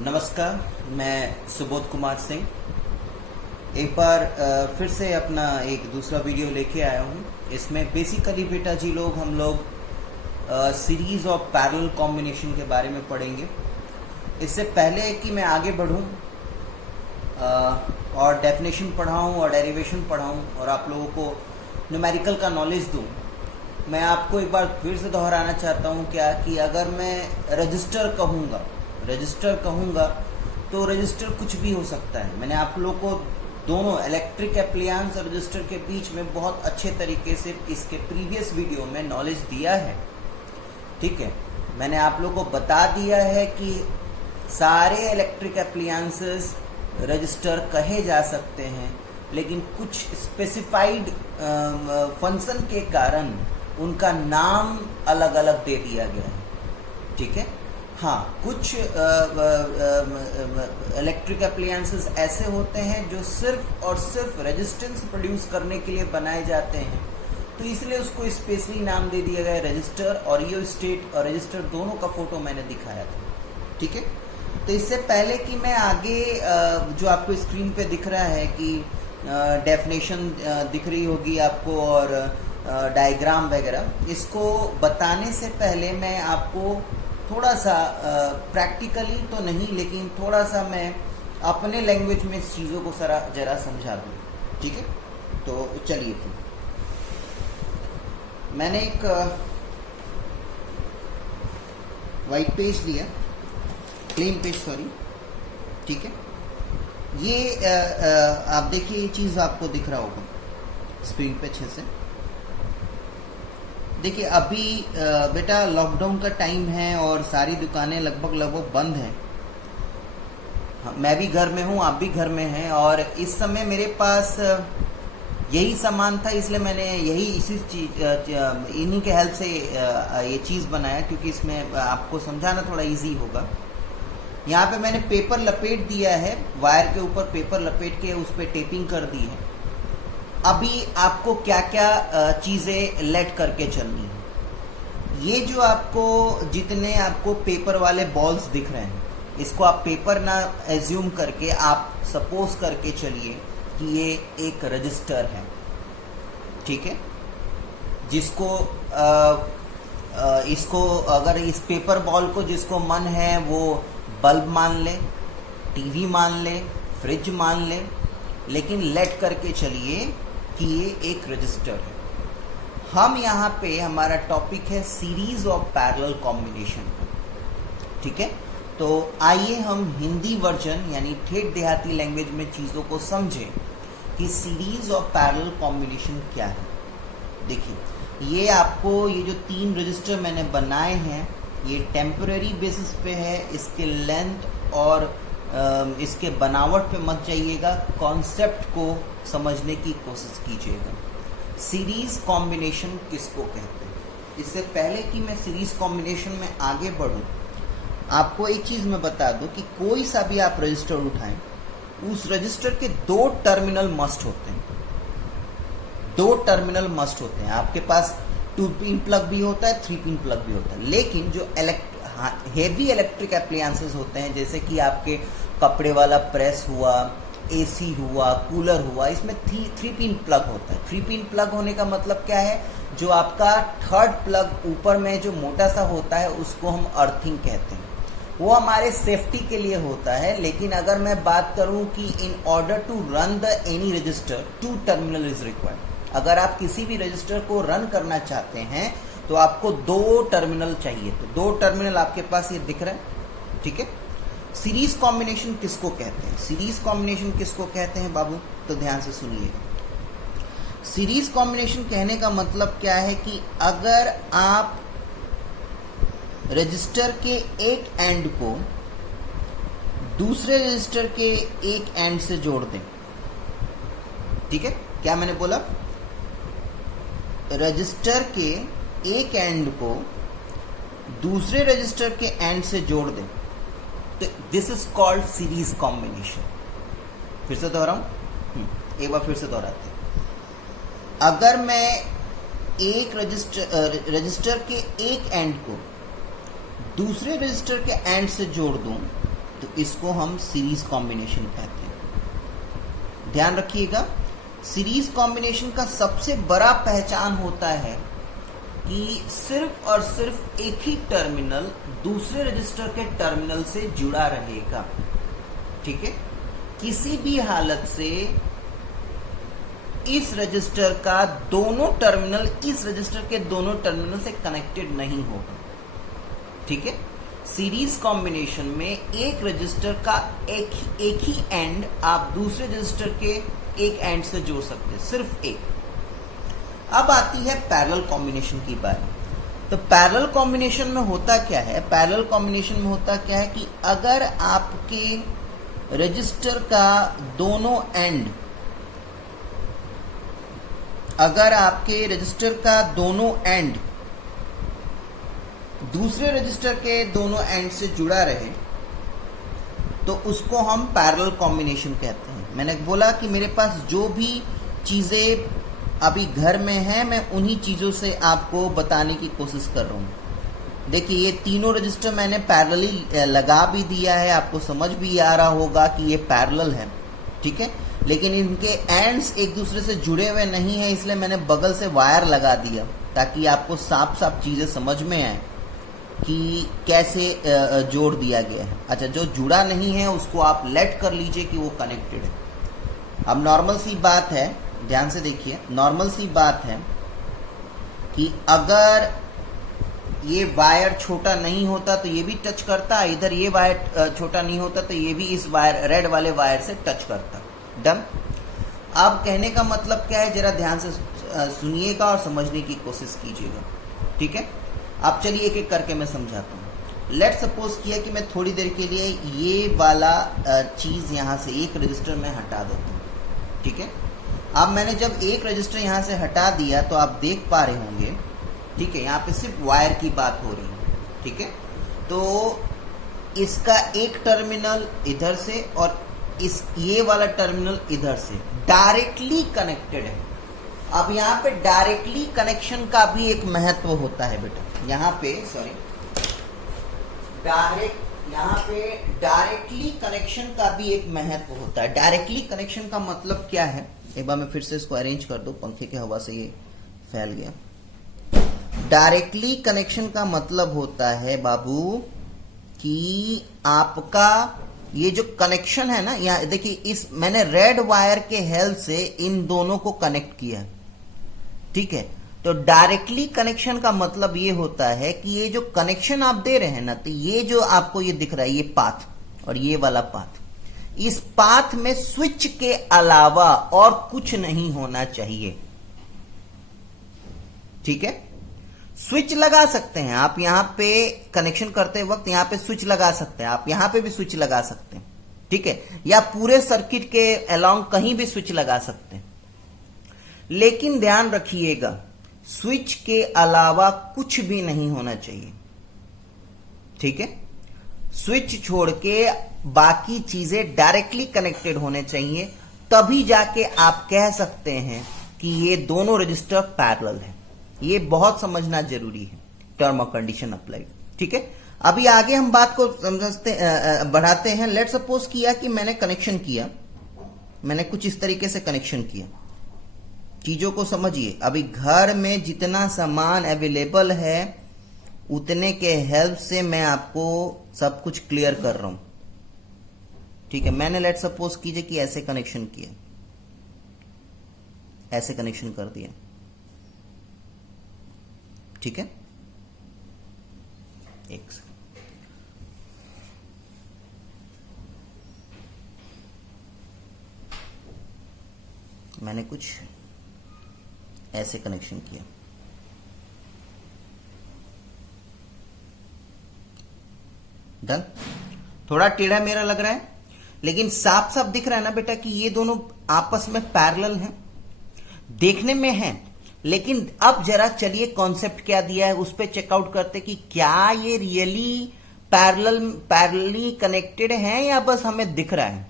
नमस्कार, मैं सुबोध कुमार सिंह एक बार फिर से अपना एक दूसरा वीडियो लेके आया हूँ। इसमें बेसिकली बेटा जी हम लोग सीरीज ऑफ पैरेलल कॉम्बिनेशन के बारे में पढ़ेंगे। इससे पहले कि मैं आगे बढ़ूँ और डेफिनेशन पढ़ाऊँ और डेरिवेशन पढ़ाऊँ और आप लोगों को न्यूमेरिकल का नॉलेज दूँ, मैं आपको एक बार फिर से दोहराना चाहता हूँ क्या कि अगर मैं रजिस्टर कहूँगा तो रजिस्टर कुछ भी हो सकता है। मैंने आप लोगों को दोनों इलेक्ट्रिक एप्लायंस और रजिस्टर के बीच में बहुत अच्छे तरीके से इसके प्रीवियस वीडियो में नॉलेज दिया है। ठीक है, मैंने आप लोगों को बता दिया है कि सारे इलेक्ट्रिक एप्लायंसेस रजिस्टर कहे जा सकते हैं, लेकिन कुछ स्पेसिफाइड फंक्शन के कारण उनका नाम अलग अलग दे दिया गया है। ठीक है, हाँ, कुछ इलेक्ट्रिक एप्लायंसेस ऐसे होते हैं जो सिर्फ और सिर्फ रेजिस्टेंस प्रोड्यूस करने के लिए बनाए जाते हैं, तो इसलिए उसको स्पेशली नाम दे दिया गया रजिस्टर। और ये स्टेट और रजिस्टर दोनों का फोटो मैंने दिखाया था। ठीक है, तो इससे पहले कि मैं आगे जो आपको स्क्रीन पे दिख रहा है कि डेफिनेशन दिख रही होगी आपको और डायग्राम वगैरह, इसको बताने से पहले मैं आपको थोड़ा सा प्रैक्टिकली तो नहीं, लेकिन थोड़ा सा मैं अपने लैंग्वेज में इस चीज़ों को जरा समझा दूँ। ठीक है, तो चलिए फिर मैंने एक वाइट पेज लिया, क्लीन पेज सॉरी। ठीक है, ये आप देखिए, ये चीज़ आपको दिख रहा होगा स्क्रीन पे अच्छे से। देखिए, अभी बेटा लॉकडाउन का टाइम है और सारी दुकानें लगभग बंद हैं। मैं भी घर में हूँ, आप भी घर में हैं, और इस समय मेरे पास यही सामान था, इसलिए मैंने इन्हीं के हेल्प से ये चीज़ बनाया, क्योंकि इसमें आपको समझाना थोड़ा इजी होगा। यहाँ पे मैंने पेपर लपेट दिया है, वायर के ऊपर पेपर लपेट के उस पर टेपिंग कर दी है। अभी आपको क्या क्या चीज़ें लेट करके चलनी है। ये जो आपको जितने आपको पेपर वाले बॉल्स दिख रहे हैं, इसको आप पेपर ना एज्यूम करके आप सपोज करके चलिए कि ये एक रजिस्टर है। ठीक है, जिसको इसको अगर इस पेपर बॉल को जिसको मन है वो बल्ब मान ले, टीवी मान ले, फ्रिज मान ले, लेकिन लेट करके चलिए कि ये एक रजिस्टर है। हम यहाँ पे हमारा टॉपिक है सीरीज ऑफ पैरेलल कॉम्बिनेशन। ठीक है, तो आइए हम हिंदी वर्जन यानी ठेठ देहाती लैंग्वेज में चीज़ों को समझें कि सीरीज ऑफ पैरेलल कॉम्बिनेशन क्या है। देखिए, ये आपको ये जो 3 रजिस्टर मैंने बनाए हैं, ये टेम्पररी बेसिस पे है। इसके लेंथ और इसके बनावट पे मत जाइएगा, कॉन्सेप्ट को समझने की कोशिश कीजिएगा। सीरीज कॉम्बिनेशन किसको कहते हैं? इससे पहले कि मैं सीरीज कॉम्बिनेशन में आगे बढ़ूं, आपको एक चीज़ मैं बता दूं कि कोई सा भी आप रजिस्टर उठाएं, उस रजिस्टर के 2 टर्मिनल मस्ट होते हैं। 2 टर्मिनल मस्ट होते हैं। आपके पास 2 पिन प्लग भी होता है, 3 पिन प्लग भी होता है, लेकिन जो हेवी इलेक्ट्रिक एप्लायंसेस होते हैं, जैसे कि आपके कपड़े वाला प्रेस हुआ, एसी हुआ, कूलर हुआ, इसमें 3 पिन प्लग होता है। 3 पिन प्लग होने का मतलब क्या है? जो आपका 3rd प्लग ऊपर में जो मोटा सा होता है उसको हम अर्थिंग कहते हैं। वो हमारे सेफ्टी के लिए होता है। लेकिन अगर मैं बात करूं कि in order to run the any register 2 terminal is required. अगर आप किसी भी रजिस्टर को रन करना चाहते हैं तो आपको 2 टर्मिनल चाहिए। तो 2 टर्मिनल आपके पास ये दिख रहा है। ठीक है, सीरीज कॉम्बिनेशन किसको कहते हैं? सीरीज कॉम्बिनेशन किसको कहते हैं बाबू? तो ध्यान से सुनिएगा। सीरीज कॉम्बिनेशन कहने का मतलब क्या है कि अगर आप रजिस्टर के एक एंड को दूसरे रजिस्टर के एक एंड से जोड़ दें। ठीक है, क्या मैंने बोला? रजिस्टर के एक एंड को दूसरे रजिस्टर के एंड से जोड़ दें, तो this is called series combination. फिर से दोहराऊं, एक बार फिर से दोहराते हैं। अगर मैं एक रजिस्टर के एक एंड को दूसरे रजिस्टर के एंड से जोड़ दूं तो इसको हम सीरीज कॉम्बिनेशन कहते हैं। ध्यान रखिएगा, सीरीज कॉम्बिनेशन का सबसे बड़ा पहचान होता है कि सिर्फ और सिर्फ एक ही टर्मिनल दूसरे रजिस्टर के टर्मिनल से जुड़ा रहेगा। ठीक है, किसी भी हालत से इस रजिस्टर का दोनों टर्मिनल इस रजिस्टर के दोनों टर्मिनल से कनेक्टेड नहीं होगा। ठीक है, सीरीज कॉम्बिनेशन में एक रजिस्टर का एक ही एंड आप दूसरे रजिस्टर के एक एंड से जोड़ सकते हैं, सिर्फ एक। अब आती है पैरेलल कॉम्बिनेशन की बात। तो पैरेलल कॉम्बिनेशन में होता क्या है? पैरेलल कॉम्बिनेशन में होता क्या है कि अगर आपके रजिस्टर का दोनों एंड दूसरे रजिस्टर के दोनों एंड से जुड़ा रहे तो उसको हम पैरेलल कॉम्बिनेशन कहते हैं। मैंने बोला कि मेरे पास जो भी चीजें अभी घर में है मैं उन्हीं चीजों से आपको बताने की कोशिश कर रहा हूं। देखिए, ये तीनों रजिस्टर मैंने पैरेलली लगा भी दिया है, आपको समझ भी आ रहा होगा कि ये पैरेलल है। ठीक है, लेकिन इनके एंड्स एक दूसरे से जुड़े हुए नहीं है, इसलिए मैंने बगल से वायर लगा दिया ताकि आपको साफ साफ चीजें समझ में आए कि कैसे जोड़ दिया गया है। अच्छा, जो जुड़ा नहीं है उसको आप लेट कर लीजिए कि वो कनेक्टेड है। अब नॉर्मल सी बात है, ध्यान से देखिए, नॉर्मल सी बात है कि अगर ये वायर छोटा नहीं होता तो ये भी टच करता, इधर ये वायर छोटा नहीं होता तो ये भी इस वायर रेड वाले वायर से टच करता। डन। अब कहने का मतलब क्या है, जरा ध्यान से सुनिएगा और समझने की कोशिश कीजिएगा। ठीक है, अब चलिए एक एक करके मैं समझाता हूँ। लेट सपोज किया कि मैं थोड़ी देर के लिए ये वाला चीज यहां से एक रजिस्टर में हटा देता हूँ। ठीक है, अब मैंने जब एक रजिस्टर यहां से हटा दिया तो आप देख पा रहे होंगे, ठीक है, यहाँ पे सिर्फ वायर की बात हो रही है। ठीक है, तो इसका एक टर्मिनल इधर से और ये वाला टर्मिनल इधर से डायरेक्टली कनेक्टेड है। अब यहाँ पे डायरेक्टली कनेक्शन का भी एक महत्व होता है बेटा। यहाँ पे डायरेक्टली कनेक्शन का भी एक महत्व होता है। डायरेक्टली कनेक्शन का मतलब क्या है, एक बार मैं फिर से इसको अरेंज कर दूं, पंखे की हवा से ये फैल गया। डायरेक्टली कनेक्शन का मतलब होता है बाबू कि आपका ये जो कनेक्शन है ना, यहाँ देखिए, इस मैंने रेड वायर के हेल्प से इन दोनों को कनेक्ट किया। ठीक है, तो डायरेक्टली कनेक्शन का मतलब ये होता है कि ये जो कनेक्शन आप दे रहे हैं ना, तो ये जो आपको ये दिख रहा है, ये पाथ और ये वाला पाथ, इस पाथ में स्विच के अलावा और कुछ नहीं होना चाहिए। ठीक है, स्विच लगा सकते हैं आप, यहां पे कनेक्शन करते वक्त यहां पे स्विच लगा सकते हैं आप, यहां पे भी स्विच लगा सकते हैं। ठीक है, या पूरे सर्किट के अलोंग कहीं भी स्विच लगा सकते हैं। लेकिन ध्यान रखिएगा, स्विच के अलावा कुछ भी नहीं होना चाहिए। ठीक है, स्विच छोड़ के बाकी चीजें डायरेक्टली कनेक्टेड होने चाहिए, तभी जाके आप कह सकते हैं कि ये दोनों रजिस्टर पैरेलल है। ये बहुत समझना जरूरी है, टर्म और कंडीशन अप्लाइड। ठीक है, अभी आगे हम बात को बढ़ाते हैं। लेट सपोज किया कि मैंने कनेक्शन किया, मैंने कुछ इस तरीके से कनेक्शन किया। चीजों को समझिए, अभी घर में जितना सामान अवेलेबल है उतने के हेल्प से मैं आपको सब कुछ क्लियर कर रहा हूं। ठीक है, मैंने लेट सपोज कीजिए कि ऐसे कनेक्शन किया, ऐसे कनेक्शन कर दिया। ठीक है, एक सेकंड, मैंने कुछ ऐसे कनेक्शन किया। डन। थोड़ा टेढ़ा मेरा लग रहा है, लेकिन साफ साफ दिख रहा है ना बेटा कि ये दोनों आपस में पैरेलल हैं, देखने में हैं। लेकिन अब जरा चलिए कॉन्सेप्ट क्या दिया है उस पर चेकआउट करते कि क्या ये रियली पैरेलली कनेक्टेड है या बस हमें दिख रहा है।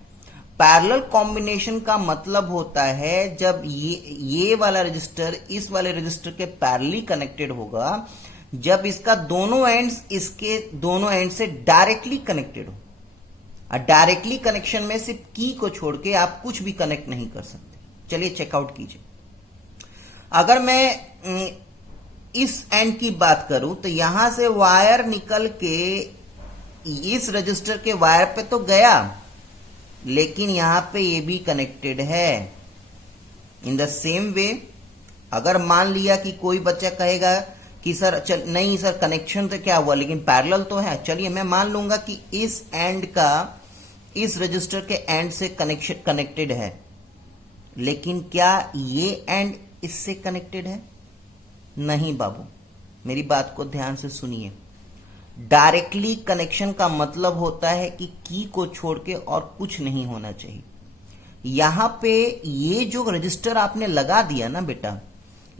पैरेलल कॉम्बिनेशन का मतलब होता है जब ये वाला रजिस्टर इस वाले रजिस्टर के पैरेलली कनेक्टेड होगा, जब इसका दोनों एंड्स इसके दोनों एंड से डायरेक्टली कनेक्टेड हो। डायरेक्टली कनेक्शन में सिर्फ की को छोड़ के आप कुछ भी कनेक्ट नहीं कर सकते। चलिए चेकआउट कीजिए। अगर मैं इस एंड की बात करूं तो यहां से वायर निकल के इस रजिस्टर के वायर पे तो गया, लेकिन यहां पे ये भी कनेक्टेड है। इन द सेम वे अगर मान लिया कि कोई बच्चा कहेगा कि सर नहीं सर कनेक्शन तो क्या हुआ लेकिन पैरेलल तो है, चलिए मैं मान लूंगा कि इस एंड का इस रजिस्टर के एंड से कनेक्शन कनेक्टेड है, लेकिन क्या ये एंड इससे कनेक्टेड है? नहीं बाबू, मेरी बात को ध्यान से सुनिए। डायरेक्टली कनेक्शन का मतलब होता है कि की को छोड़ के और कुछ नहीं होना चाहिए। यहां पे ये जो रजिस्टर आपने लगा दिया ना बेटा,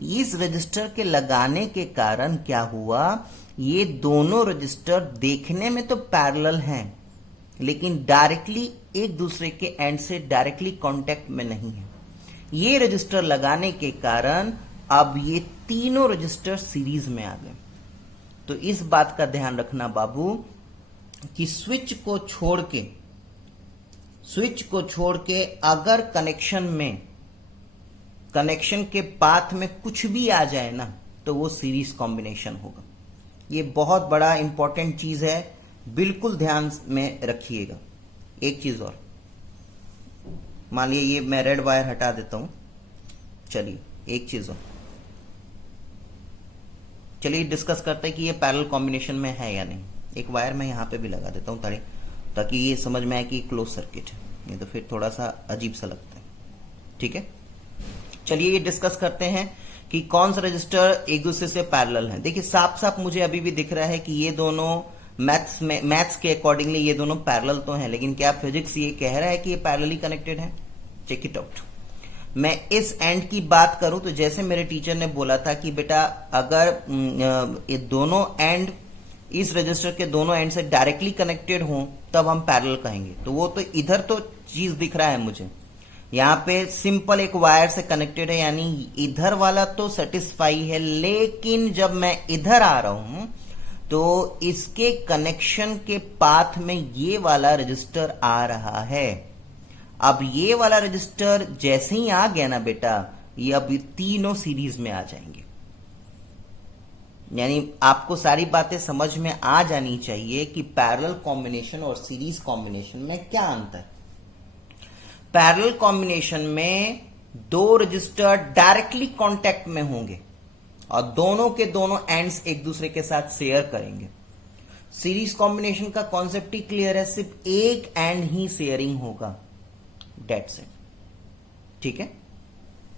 इस रजिस्टर के लगाने के कारण क्या हुआ, ये दोनों रजिस्टर देखने में तो पैरेलल हैं, लेकिन डायरेक्टली एक दूसरे के एंड से डायरेक्टली कांटेक्ट में नहीं है। ये रजिस्टर लगाने के कारण अब ये तीनों रजिस्टर सीरीज में आ गए। तो इस बात का ध्यान रखना बाबू कि स्विच को छोड़ के अगर कनेक्शन के पाथ में कुछ भी आ जाए ना तो वो सीरीज कॉम्बिनेशन होगा। ये बहुत बड़ा इंपॉर्टेंट चीज है, बिल्कुल ध्यान में रखिएगा। एक चीज और, मान लीजिए ये मैं रेड वायर हटा देता हूं। चलिए एक चीज और, चलिए डिस्कस करते हैं कि ये पैरेलल कॉम्बिनेशन में है या नहीं। एक वायर मैं यहां पे भी लगा देता हूं ताकि ये समझ में आए कि क्लोज सर्किट है, नहीं तो फिर थोड़ा सा अजीब सा लगता है। ठीक है, चलिए ये डिस्कस करते हैं कि कौन सा रजिस्टर एक दूसरे से पैरेलल है। देखिए साफ साफ मुझे अभी भी दिख रहा है कि ये दोनों मैथ्स के अकॉर्डिंगली ये दोनों पैरेलल तो हैं, लेकिन क्या फिजिक्स ये कह रहा है कि ये पैरेलली कनेक्टेड है? Check it out. मैं इस एंड की बात करूं तो जैसे मेरे टीचर ने बोला था कि बेटा अगर ये दोनों एंड इस रजिस्टर के दोनों एंड से डायरेक्टली कनेक्टेड हों तब हम पैरेलल कहेंगे। तो वो तो इधर तो चीज दिख रहा है मुझे, यहां पे सिंपल एक वायर से कनेक्टेड है, यानी इधर वाला तो सेटिस्फाई है, लेकिन जब मैं इधर आ रहा हूं तो इसके कनेक्शन के पाथ में ये वाला रजिस्टर आ रहा है। अब ये वाला रजिस्टर जैसे ही आ गया ना बेटा, ये अब तीनों सीरीज में आ जाएंगे। यानी आपको सारी बातें समझ में आ जानी चाहिए कि पैरेलल कॉम्बिनेशन और सीरीज कॉम्बिनेशन में क्या अंतर है। पैरेलल कॉम्बिनेशन में दो रजिस्टर डायरेक्टली कांटेक्ट में होंगे और दोनों के दोनों एंड्स एक दूसरे के साथ शेयर करेंगे। सीरीज कॉम्बिनेशन का कॉन्सेप्ट ही क्लियर है, सिर्फ एक एंड ही शेयरिंग होगा, डेट्स इट। ठीक है,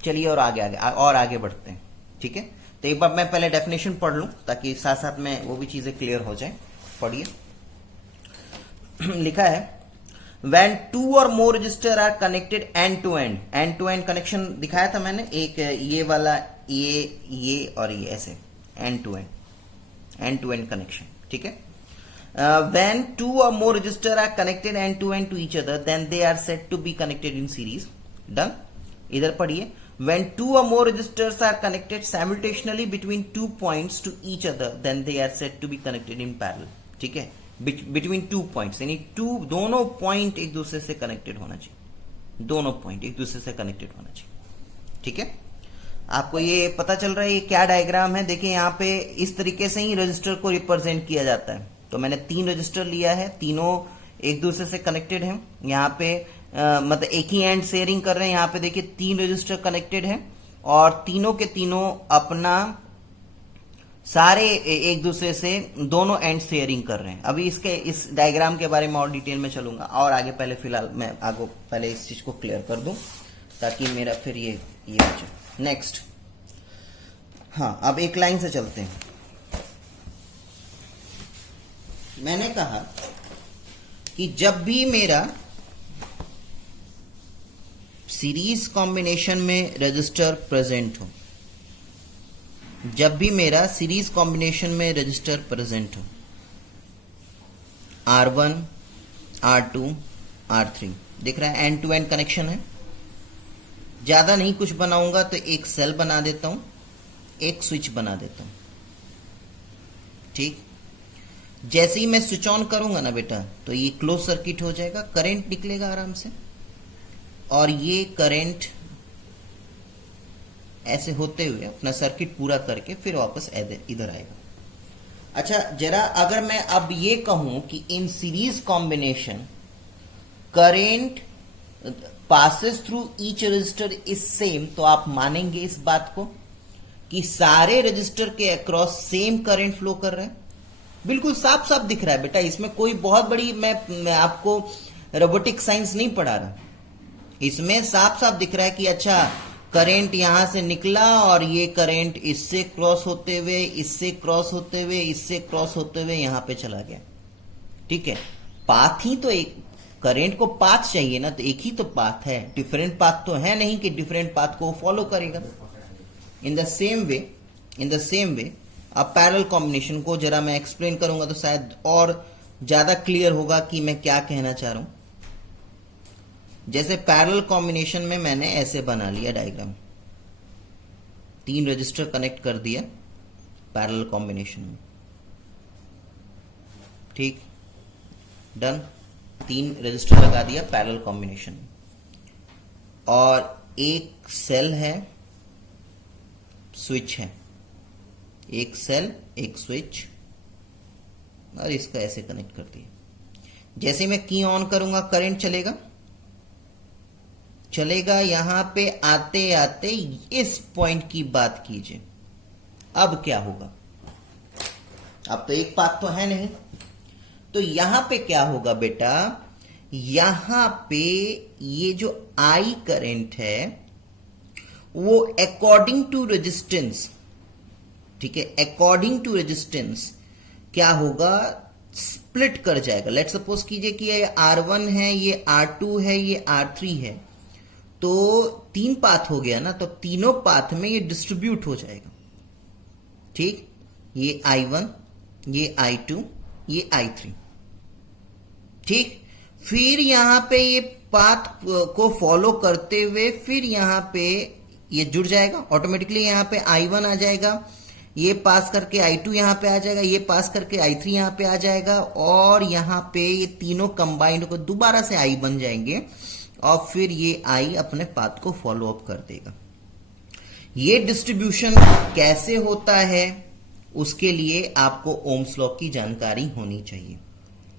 चलिए और आगे बढ़ते हैं। ठीक है, तो एक बार मैं पहले डेफिनेशन पढ़ लूं ताकि साथ साथ में वो भी चीजें क्लियर हो जाए। पढ़िए, लिखा है When two or more register are connected end to end connection दिखाया था मैंने, एक ये वाला ये और ये ऐसे end to end कनेक्शन। ठीक है, when two or more register are connected end to each other then they are said to be connected in series। Done। इधर पढ़िए, when two or more registers are connected simultaneously between 2 points to each other then they are said to be connected in parallel। ठीक है, between 2 points, यानी दोनों point एक दूसरे से connected होना चाहिए, दोनों पॉइंट एक दूसरे से कनेक्टेड होना चाहिए। ठीक है, आपको ये पता चल रहा है ये क्या डायग्राम है। देखिए यहाँ पे इस तरीके से ही रजिस्टर को रिप्रेजेंट किया जाता है। तो मैंने 3 रजिस्टर लिया है, तीनों एक दूसरे से कनेक्टेड हैं। यहाँ पे मतलब एक ही एंड शेयरिंग कर रहे हैं। यहाँ पे देखिए 3 रजिस्टर कनेक्टेड हैं और तीनों के तीनों अपना सारे एक दूसरे से दोनों एंड शेयरिंग कर रहे हैं। अभी इस डायग्राम के बारे में और डिटेल में चलूंगा और आगे, पहले फिलहाल मैं आगे पहले इस चीज को क्लियर कर दूं ताकि मेरा फिर ये बचे। नेक्स्ट, हाँ अब एक लाइन से चलते हैं। मैंने कहा कि जब भी मेरा सीरीज कॉम्बिनेशन में रजिस्टर प्रेजेंट हो, जब भी मेरा सीरीज कॉम्बिनेशन में रजिस्टर प्रेजेंट हो, R1, R2, R3 दिख रहा है, एंड टू एंड कनेक्शन है। ज्यादा नहीं कुछ बनाऊंगा तो एक सेल बना देता हूं, एक स्विच बना देता हूं। ठीक, जैसे ही मैं स्विच ऑन करूंगा ना बेटा, तो ये क्लोज सर्किट हो जाएगा, करंट निकलेगा आराम से, और ये करंट ऐसे होते हुए अपना सर्किट पूरा करके फिर वापस इधर आएगा। अच्छा, जरा अगर मैं अब ये कहूं कि इन series combination current passes through each resistor is same, तो आप मानेंगे इस बात को कि सारे रजिस्टर के अक्रॉस सेम करंट फ्लो कर रहे हैं? बिल्कुल साफ साफ दिख रहा है बेटा, इसमें कोई बहुत बड़ी मैं आपको रोबोटिक साइंस नहीं पढ़ा रहा, इसमें साफ साफ दिख रहा है कि अच्छा करंट यहां से निकला और ये करंट इससे क्रॉस होते हुए, इससे क्रॉस होते हुए, इससे क्रॉस होते हुए यहां पे चला गया। ठीक है, पाथ ही तो एक, करंट को पाथ चाहिए ना, तो एक ही तो पाथ है, डिफरेंट पाथ तो है नहीं कि डिफरेंट पाथ को फॉलो करेगा। इन द सेम वे अब पैरेलल कॉम्बिनेशन को जरा मैं एक्सप्लेन करूंगा तो शायद और ज्यादा क्लियर होगा कि मैं क्या कहना चाह रहा हूं। जैसे पैरेलल कॉम्बिनेशन में मैंने ऐसे बना लिया डायग्राम, 3 रजिस्टर कनेक्ट कर दिया पैरेलल कॉम्बिनेशन में, ठीक, डन, 3 रजिस्टर लगा दिया पैरेलल कॉम्बिनेशन में, और एक सेल है, स्विच है, एक सेल एक स्विच, और इसका ऐसे कनेक्ट कर दिया। जैसे मैं की ऑन करूंगा करंट चलेगा यहां पे आते आते इस पॉइंट की बात कीजिए, अब क्या होगा? अब तो एक पाथ तो है नहीं, तो यहां पे क्या होगा बेटा, यहां पे ये जो आई करंट है वो अकॉर्डिंग टू रेजिस्टेंस, ठीक है, अकॉर्डिंग टू रेजिस्टेंस क्या होगा, स्प्लिट कर जाएगा। लेट सपोज कीजिए कि ये R1 है, ये R2 है, ये R3 है, तो 3 पाथ हो गया ना, तो तीनों पाथ में ये डिस्ट्रीब्यूट हो जाएगा। ठीक, ये I1, ये I2, ये I3, ठीक। फिर यहां पे ये पाथ को फॉलो करते हुए फिर यहां पे ये जुड़ जाएगा ऑटोमेटिकली, यहां पे I1 आ जाएगा, ये पास करके I2 यहां पे आ जाएगा, ये पास करके I3 यहां पे आ जाएगा, और यहां पे ये तीनों कंबाइंड को दोबारा से I बन जाएंगे, और फिर ये I अपने पाथ को फॉलो अप कर देगा। ये डिस्ट्रीब्यूशन कैसे होता है, उसके लिए आपको ओम्स लॉ की जानकारी होनी चाहिए।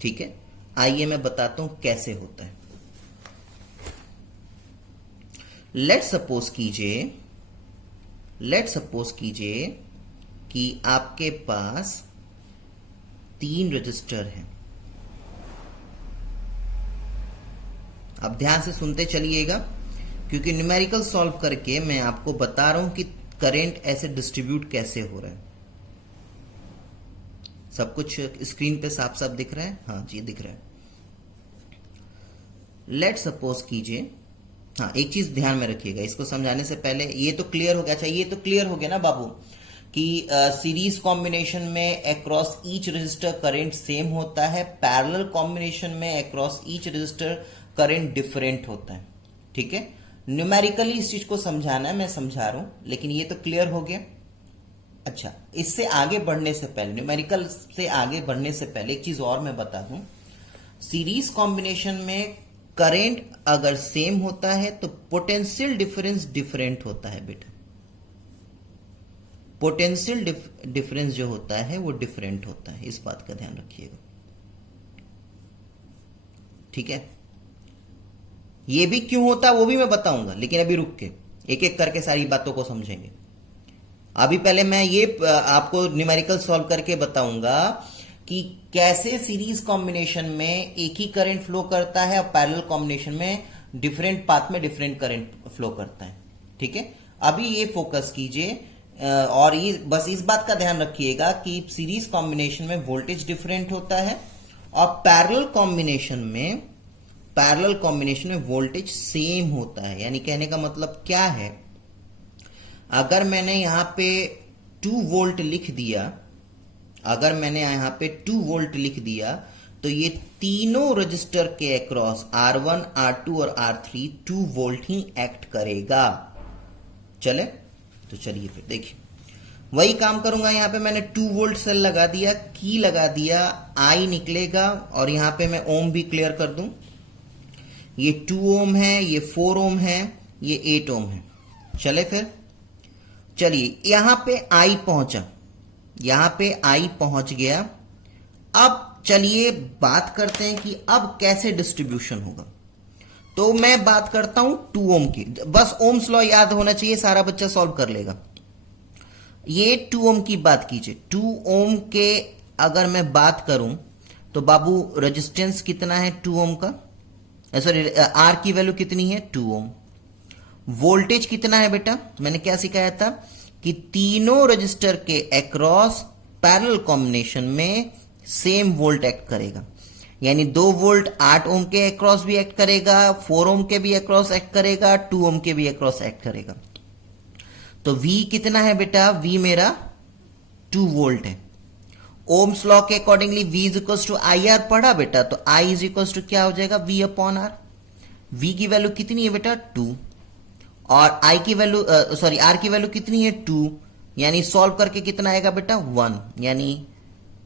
ठीक है, आइए मैं बताता हूं कैसे होता है। लेट सपोज कीजिए कि आपके पास 3 रजिस्टर हैं। अब ध्यान से सुनते चलिएगा, क्योंकि न्यूमेरिकल सॉल्व करके मैं आपको बता रहा हूं कि करंट ऐसे डिस्ट्रीब्यूट कैसे हो रहा है। सब कुछ स्क्रीन पे साफ साफ दिख रहा है? हाँ जी, दिख रहा है। लेट सपोज कीजिए, हाँ एक चीज ध्यान में रखिएगा, इसको समझाने से पहले ये तो क्लियर हो गया। अच्छा, ये तो क्लियर हो गया ना बाबू कि सीरीज कॉम्बिनेशन में across each resistor current same होता है, पैरेलल कॉम्बिनेशन में across each resistor current different होता है। ठीक है, न्यूमेरिकली इस चीज को समझाना है, मैं समझा रहा हूं, लेकिन ये तो क्लियर हो गया। अच्छा, इससे आगे बढ़ने से पहले, न्यूमेरिकल से आगे बढ़ने से पहले एक चीज और मैं बता दूं, सीरीज कॉम्बिनेशन में करंट अगर सेम होता है तो पोटेंशियल डिफरेंस डिफरेंट होता है बेटा। पोटेंशियल डिफरेंस जो होता है वो डिफरेंट होता है, इस बात का ध्यान रखिएगा। ठीक है, ये भी क्यों होता है वो भी मैं बताऊंगा, लेकिन अभी रुक के एक एक करके सारी बातों को समझेंगे। अभी पहले मैं ये आपको न्यूमेरिकल सॉल्व करके बताऊंगा कि कैसे सीरीज कॉम्बिनेशन में एक ही करंट फ्लो करता है और पैरेलल कॉम्बिनेशन में डिफरेंट पाथ में डिफरेंट करंट फ्लो करता है। ठीक है, अभी ये फोकस कीजिए, और ये बस इस बात का ध्यान रखिएगा कि सीरीज कॉम्बिनेशन में वोल्टेज डिफरेंट होता है और पैरेलल कॉम्बिनेशन में वोल्टेज सेम होता है। यानी कहने का मतलब क्या है, अगर मैंने यहां पे 2 वोल्ट लिख दिया, तो ये तीनों रजिस्टर के अक्रॉस R1, R2 और R3 2 वोल्ट ही एक्ट करेगा। चले तो चलिए फिर देखिए, वही काम करूंगा, यहां पे मैंने 2 वोल्ट सेल लगा दिया, की लगा दिया, आई निकलेगा, और यहां पे मैं ओम भी क्लियर कर दूं। ये 2 ओम है, ये 4 ओम है, ये 8 ओम है। चले फिर, चलिए यहां पे आई पहुंचा, यहां पे आई पहुंच गया। अब चलिए बात करते हैं कि अब कैसे डिस्ट्रीब्यूशन होगा। तो मैं बात करता हूं 2 ओम की, बस ओम्स लॉ याद होना चाहिए, सारा बच्चा सॉल्व कर लेगा। ये 2 ओम की बात कीजिए। 2 ओम के अगर मैं बात करूं तो बाबू रेजिस्टेंस कितना है 2 ओम का, सॉरी आर की वैल्यू कितनी है 2 ओम। वोल्टेज कितना है बेटा, मैंने क्या सिखाया था कि तीनों रजिस्टर के अक्रॉस पैरेलल कॉम्बिनेशन में सेम वोल्ट एक्ट करेगा, यानी 2 वोल्ट 8 ओम के अक्रॉस भी एक्ट करेगा, 4 ओम के भी अक्रॉस एक्ट करेगा, 2 ओम के भी अक्रॉस एक्ट करेगा। तो V कितना है बेटा, V मेरा 2 वोल्ट है। ओम्स लॉ के accordingly V is equal to I R पढ़ा बेटा, तो I इज इक्वल टू क्या हो जाएगा V अपॉन आर। V की वैल्यू कितनी है बेटा 2, और I की वैल्यू सॉरी R की वैल्यू कितनी है 2, यानी सॉल्व करके कितना आएगा बेटा 1, यानी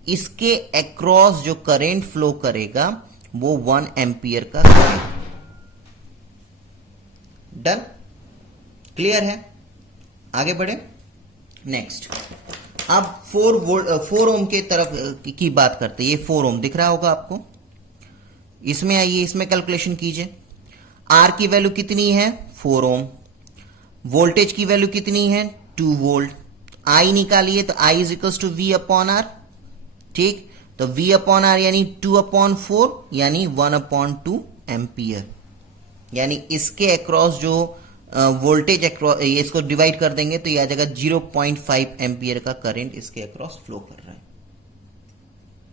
इसके अक्रॉस जो करंट फ्लो करेगा वो 1 एम्पियर का करेगा। डन, क्लियर है, आगे बढ़े नेक्स्ट। अब 4 ओम के तरफ की बात करते हैं। ये 4 ओम दिख रहा होगा आपको, इसमें आइए, इसमें कैलकुलेशन कीजिए। आर की वैल्यू कितनी है 4 ओम, वोल्टेज की वैल्यू कितनी है 2 वोल्ट, आई निकालिए, तो I is equal to V upon R. ठीक, तो वी अपॉन आर यानी 2 अपॉन 4 यानी 1 अपॉन 2 एम्पियर, यानी इसके अक्रॉस जो वोल्टेज अक्रॉस, इसको डिवाइड कर देंगे तो यह आ जाएगा 0.5 एम्पियर का करंट इसके अक्रॉस फ्लो कर रहा है।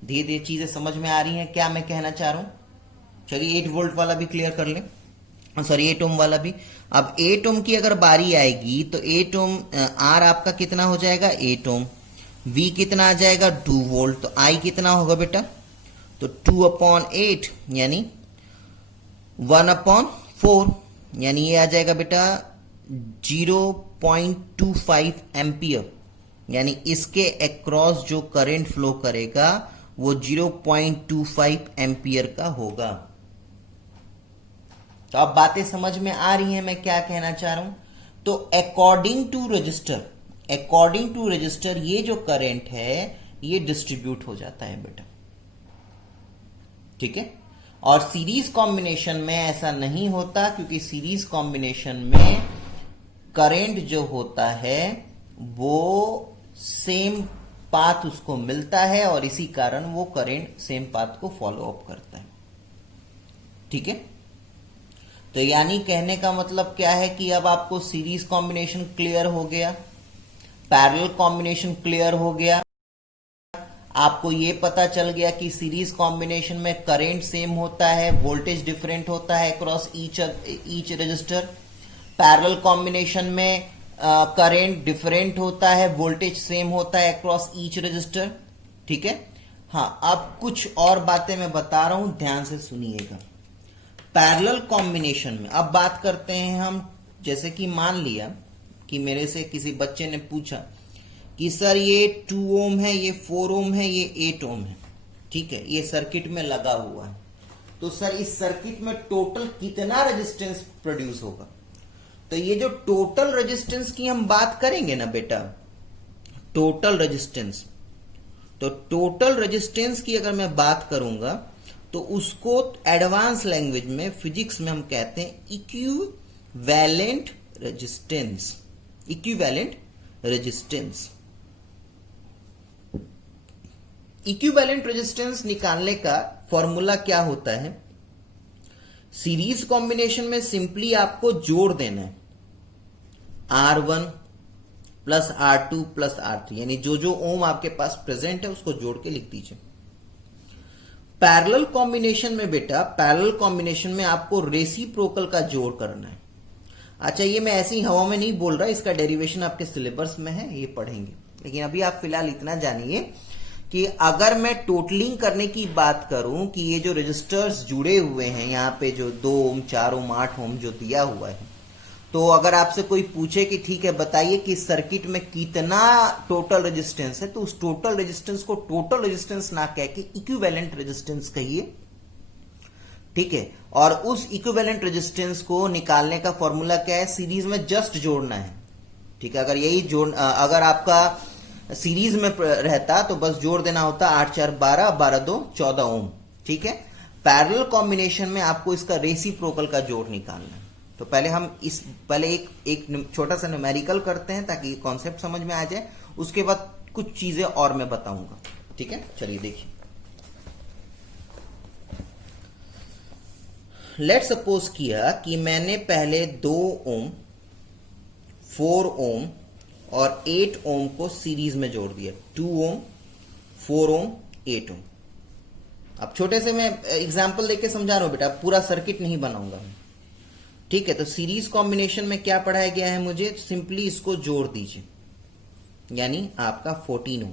धीरे धीरे चीजें समझ में आ रही हैं क्या मैं कहना चाह रहा हूं। चलिए 8 वोल्ट वाला भी क्लियर कर लें, सॉरी 8 ओम वाला भी। अब 8 ओम की अगर बारी आएगी तो 8 ओम आर आपका कितना हो जाएगा 8 ओम, V कितना आ जाएगा 2 वोल्ट, तो I कितना होगा बेटा, तो 2 अपॉन 8 यानी 1 अपॉन 4, यानी ये आ जाएगा बेटा 0.25 एम्पियर, यानी इसके अक्रॉस जो करंट फ्लो करेगा वो 0.25 एम्पियर का होगा। तो अब बातें समझ में आ रही हैं मैं क्या कहना चाह रहा हूं। तो अकॉर्डिंग टू रजिस्टर ये जो करंट है ये डिस्ट्रीब्यूट हो जाता है बेटा, ठीक है। और सीरीज कॉम्बिनेशन में ऐसा नहीं होता, क्योंकि सीरीज कॉम्बिनेशन में करंट जो होता है वो सेम पाथ उसको मिलता है, और इसी कारण वो करंट सेम पाथ को फॉलो अप करता है, ठीक है। तो यानी कहने का मतलब क्या है कि अब आपको सीरीज कॉम्बिनेशन क्लियर हो गया, पैरेलल कॉम्बिनेशन क्लियर हो गया, आपको ये पता चल गया कि सीरीज कॉम्बिनेशन में करंट सेम होता है, वोल्टेज डिफरेंट होता है across each resistor. Parallel combination में करंट डिफरेंट होता है, वोल्टेज सेम होता है अक्रॉस ईच रजिस्टर, ठीक है। हाँ, अब कुछ और बातें मैं बता रहा हूं, ध्यान से सुनिएगा। पैरेलल कॉम्बिनेशन में अब बात करते हैं हम, जैसे कि मान लिया कि मेरे से किसी बच्चे ने पूछा कि सर ये 2 ओम है, ये 4 ओम है, ये 8 ओम है, ठीक है, ये सर्किट में लगा हुआ है, तो सर इस सर्किट में टोटल कितना रेजिस्टेंस प्रोड्यूस होगा। तो ये जो टोटल रेजिस्टेंस की हम बात करेंगे ना बेटा, टोटल रेजिस्टेंस, तो टोटल रेजिस्टेंस की अगर मैं बात करूंगा तो उसको एडवांस लैंग्वेज में फिजिक्स में हम कहते हैं equivalent resistance. Equivalent resistance, equivalent resistance निकालने का फॉर्मूला क्या होता है, सीरीज कॉम्बिनेशन में सिंपली आपको जोड़ देना है R1 plus R2 plus R3, यानी जो जो ओम आपके पास प्रेजेंट है उसको जोड़ के लिख दीजिए। पैरेलल कॉम्बिनेशन में बेटा, पैरेलल कॉम्बिनेशन में आपको रेसिप्रोकल का जोड़ करना है। अच्छा, ये मैं ऐसी हवा में नहीं बोल रहा, इसका डेरिवेशन आपके सिलेबस में है, ये पढ़ेंगे, लेकिन अभी आप फिलहाल इतना जानिए कि अगर मैं टोटलिंग करने की बात करूं कि ये जो रजिस्टर्स जुड़े हुए हैं यहाँ पे, जो 2 ओम 4 ओम 8 ओम जो दिया हुआ है, तो अगर आपसे कोई पूछे कि ठीक है बताइए कि सर्किट में कितना टोटल रेजिस्टेंस है, तो उस टोटल रेजिस्टेंस को टोटल रेजिस्टेंस ना कह के इक्विवेलेंट रेजिस्टेंस कहिए, ठीक है। और उस इक्विवेलेंट रेजिस्टेंस को निकालने का फॉर्मूला क्या है, सीरीज में जस्ट जोड़ना है, ठीक है। अगर आपका सीरीज में रहता तो बस जोड़ देना होता 8 4 12, 12 2 14 ओम, ठीक है। पैरेलल कॉम्बिनेशन में आपको इसका रेसिप्रोकल का जोड़ निकालना है। तो पहले एक छोटा सा न्यूमेरिकल करते हैं ताकि कॉन्सेप्ट समझ में आ जाए, उसके बाद कुछ चीजें और मैं बताऊंगा, ठीक है। चलिए देखिए, लेट सपोज किया कि मैंने पहले 2 ओम, 4 ओम और 8 ओम को सीरीज में जोड़ दिया, 2 ओम, 4 ओम, 8 ओम। अब छोटे से मैं एग्जांपल देके समझा रहा हूं बेटा, पूरा सर्किट नहीं बनाऊंगा, ठीक है। तो सीरीज कॉम्बिनेशन में क्या पढ़ाया गया है मुझे, सिंपली इसको जोड़ दीजिए, यानी आपका 14 ओम।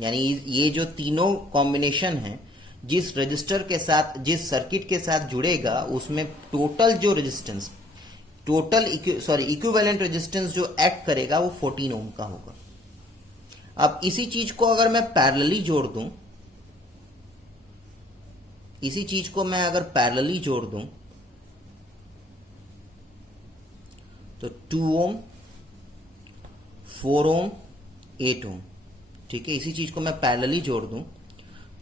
यानी ये जो तीनों कॉम्बिनेशन है, जिस रजिस्टर के साथ, जिस सर्किट के साथ जुड़ेगा, उसमें टोटल जो रेजिस्टेंस, इक्विवेलेंट रेजिस्टेंस जो एक्ट करेगा वो 14 ओम का होगा। अब इसी चीज को अगर मैं पैरेलली जोड़ दूं, तो 2 ओम, 4 ओम, 8 ओम, ठीक है। इसी चीज को मैं पैरेलली जोड़ दूं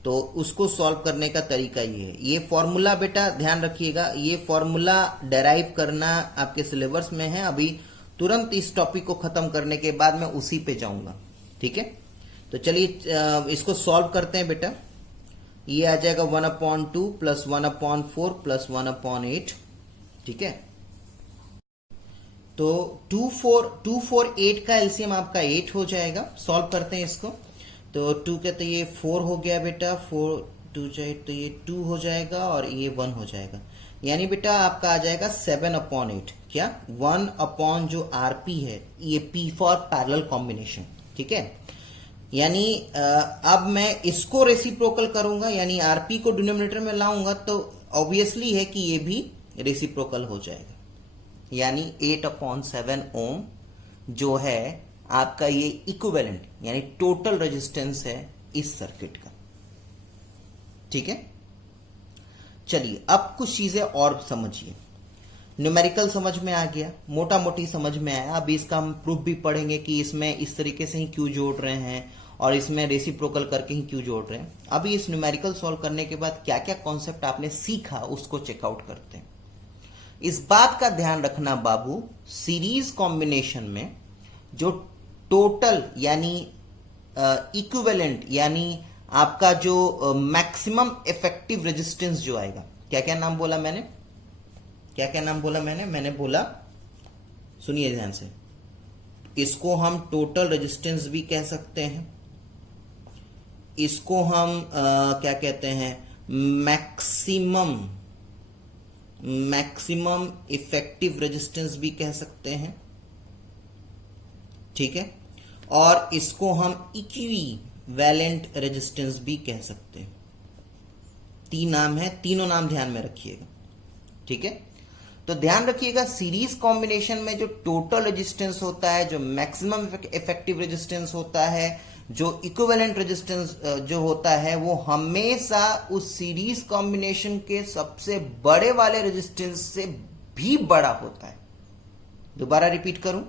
तो उसको सॉल्व करने का तरीका ये है। ये फॉर्मूला बेटा ध्यान रखिएगा, ये फॉर्मूला डेराइव करना आपके सिलेबस में है। अभी तुरंत इस टॉपिक को खत्म करने के बाद मैं उसी पे जाऊंगा, ठीक है। तो चलिए इसको सॉल्व करते हैं बेटा। ये आ जाएगा 1/2 प्लस 1/4 प्लस 1/8, ठीक है। तो 2 4 8 का एलसीएम आपका 8 हो जाएगा। सॉल्व करते हैं इसको, तो 2 के तो ये 4 हो गया बेटा, 4 2 जाए तो ये 2 हो जाएगा और ये 1 हो जाएगा। यानी बेटा आपका आ जाएगा 7/8, क्या 1 जो आरपी है, ये पी फॉर पैरेलल कॉम्बिनेशन, ठीक है। यानी अब मैं इसको रेसिप्रोकल करूंगा, यानी आरपी को डिनोमिनेटर में लाऊंगा, तो ऑब्वियसली है कि ये भी रेसिप्रोकल हो जाएगा। यानी 8/7 ओम जो है आपका ये इक्विवेलेंट यानी टोटल रेजिस्टेंस है इस सर्किट का, ठीक है। चलिए अब कुछ चीजें और समझिए। न्यूमेरिकल समझ में आ गया, मोटा मोटी समझ में आया। अभी इसका हम प्रूफ भी पढ़ेंगे कि इसमें इस तरीके से ही क्यों जोड़ रहे हैं और इसमें रेसिप्रोकल करके ही क्यों जोड़ रहे हैं। अभी इस न्यूमेरिकल सॉल्व करने के बाद क्या क्या कॉन्सेप्ट आपने सीखा उसको चेकआउट करते हैं। इस बात का ध्यान रखना बाबू, सीरीज कॉम्बिनेशन में जो टोटल यानी इक्विवेलेंट यानी आपका जो मैक्सिमम इफेक्टिव रेजिस्टेंस जो आएगा, क्या क्या नाम बोला मैंने, मैंने बोला, सुनिए ध्यान से, इसको हम टोटल रेजिस्टेंस भी कह सकते हैं, इसको हम क्या कहते हैं, मैक्सिमम इफेक्टिव रेजिस्टेंस भी कह सकते हैं, ठीक है। और इसको हम इक्विवेलेंट रेजिस्टेंस भी कह सकते हैं। 3 नाम है, तीनों नाम ध्यान में रखिएगा, ठीक है। तो ध्यान रखिएगा, सीरीज कॉम्बिनेशन में जो टोटल रेजिस्टेंस होता है, जो मैक्सिमम इफेक्टिव रेजिस्टेंस होता है, जो इक्विवेलेंट रेजिस्टेंस जो होता है, वो हमेशा उस सीरीज कॉम्बिनेशन के सबसे बड़े वाले रेजिस्टेंस से भी बड़ा होता है। दोबारा रिपीट करूं,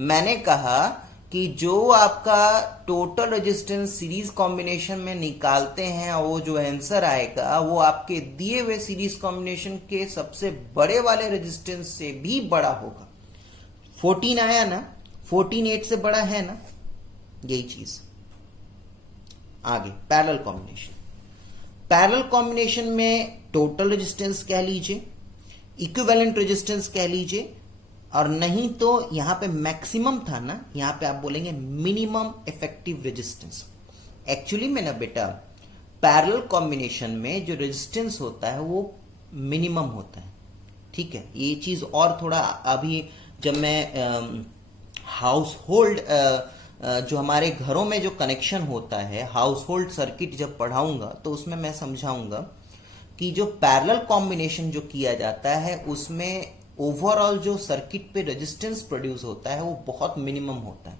मैंने कहा कि जो आपका टोटल रेजिस्टेंस सीरीज कॉम्बिनेशन में निकालते हैं, वो जो आंसर आएगा वो आपके दिए हुए सीरीज कॉम्बिनेशन के सबसे बड़े वाले रेजिस्टेंस से भी बड़ा होगा। 14 आया ना, 14 8 से बड़ा है ना, यही चीज। आगे पैरेलल कॉम्बिनेशन में टोटल रेजिस्टेंस कह लीजिए, इक्विवेलेंट रेजिस्टेंस कह लीजिए, और नहीं तो यहां पे मैक्सिमम था ना, यहां पे आप बोलेंगे मिनिमम इफेक्टिव रेजिस्टेंस। एक्चुअली में ना बेटा, पैरेलल कॉम्बिनेशन में जो रेजिस्टेंस होता है वो मिनिमम होता है, ठीक है। ये चीज और थोड़ा अभी जब मैं हाउस होल्ड जो हमारे घरों में जो कनेक्शन होता है, हाउस होल्ड सर्किट जब पढ़ाऊंगा तो उसमें मैं समझाऊंगा कि जो पैरेलल कॉम्बिनेशन जो किया जाता है उसमें ओवरऑल जो सर्किट पे रेजिस्टेंस प्रोड्यूस होता है वो बहुत मिनिमम होता है।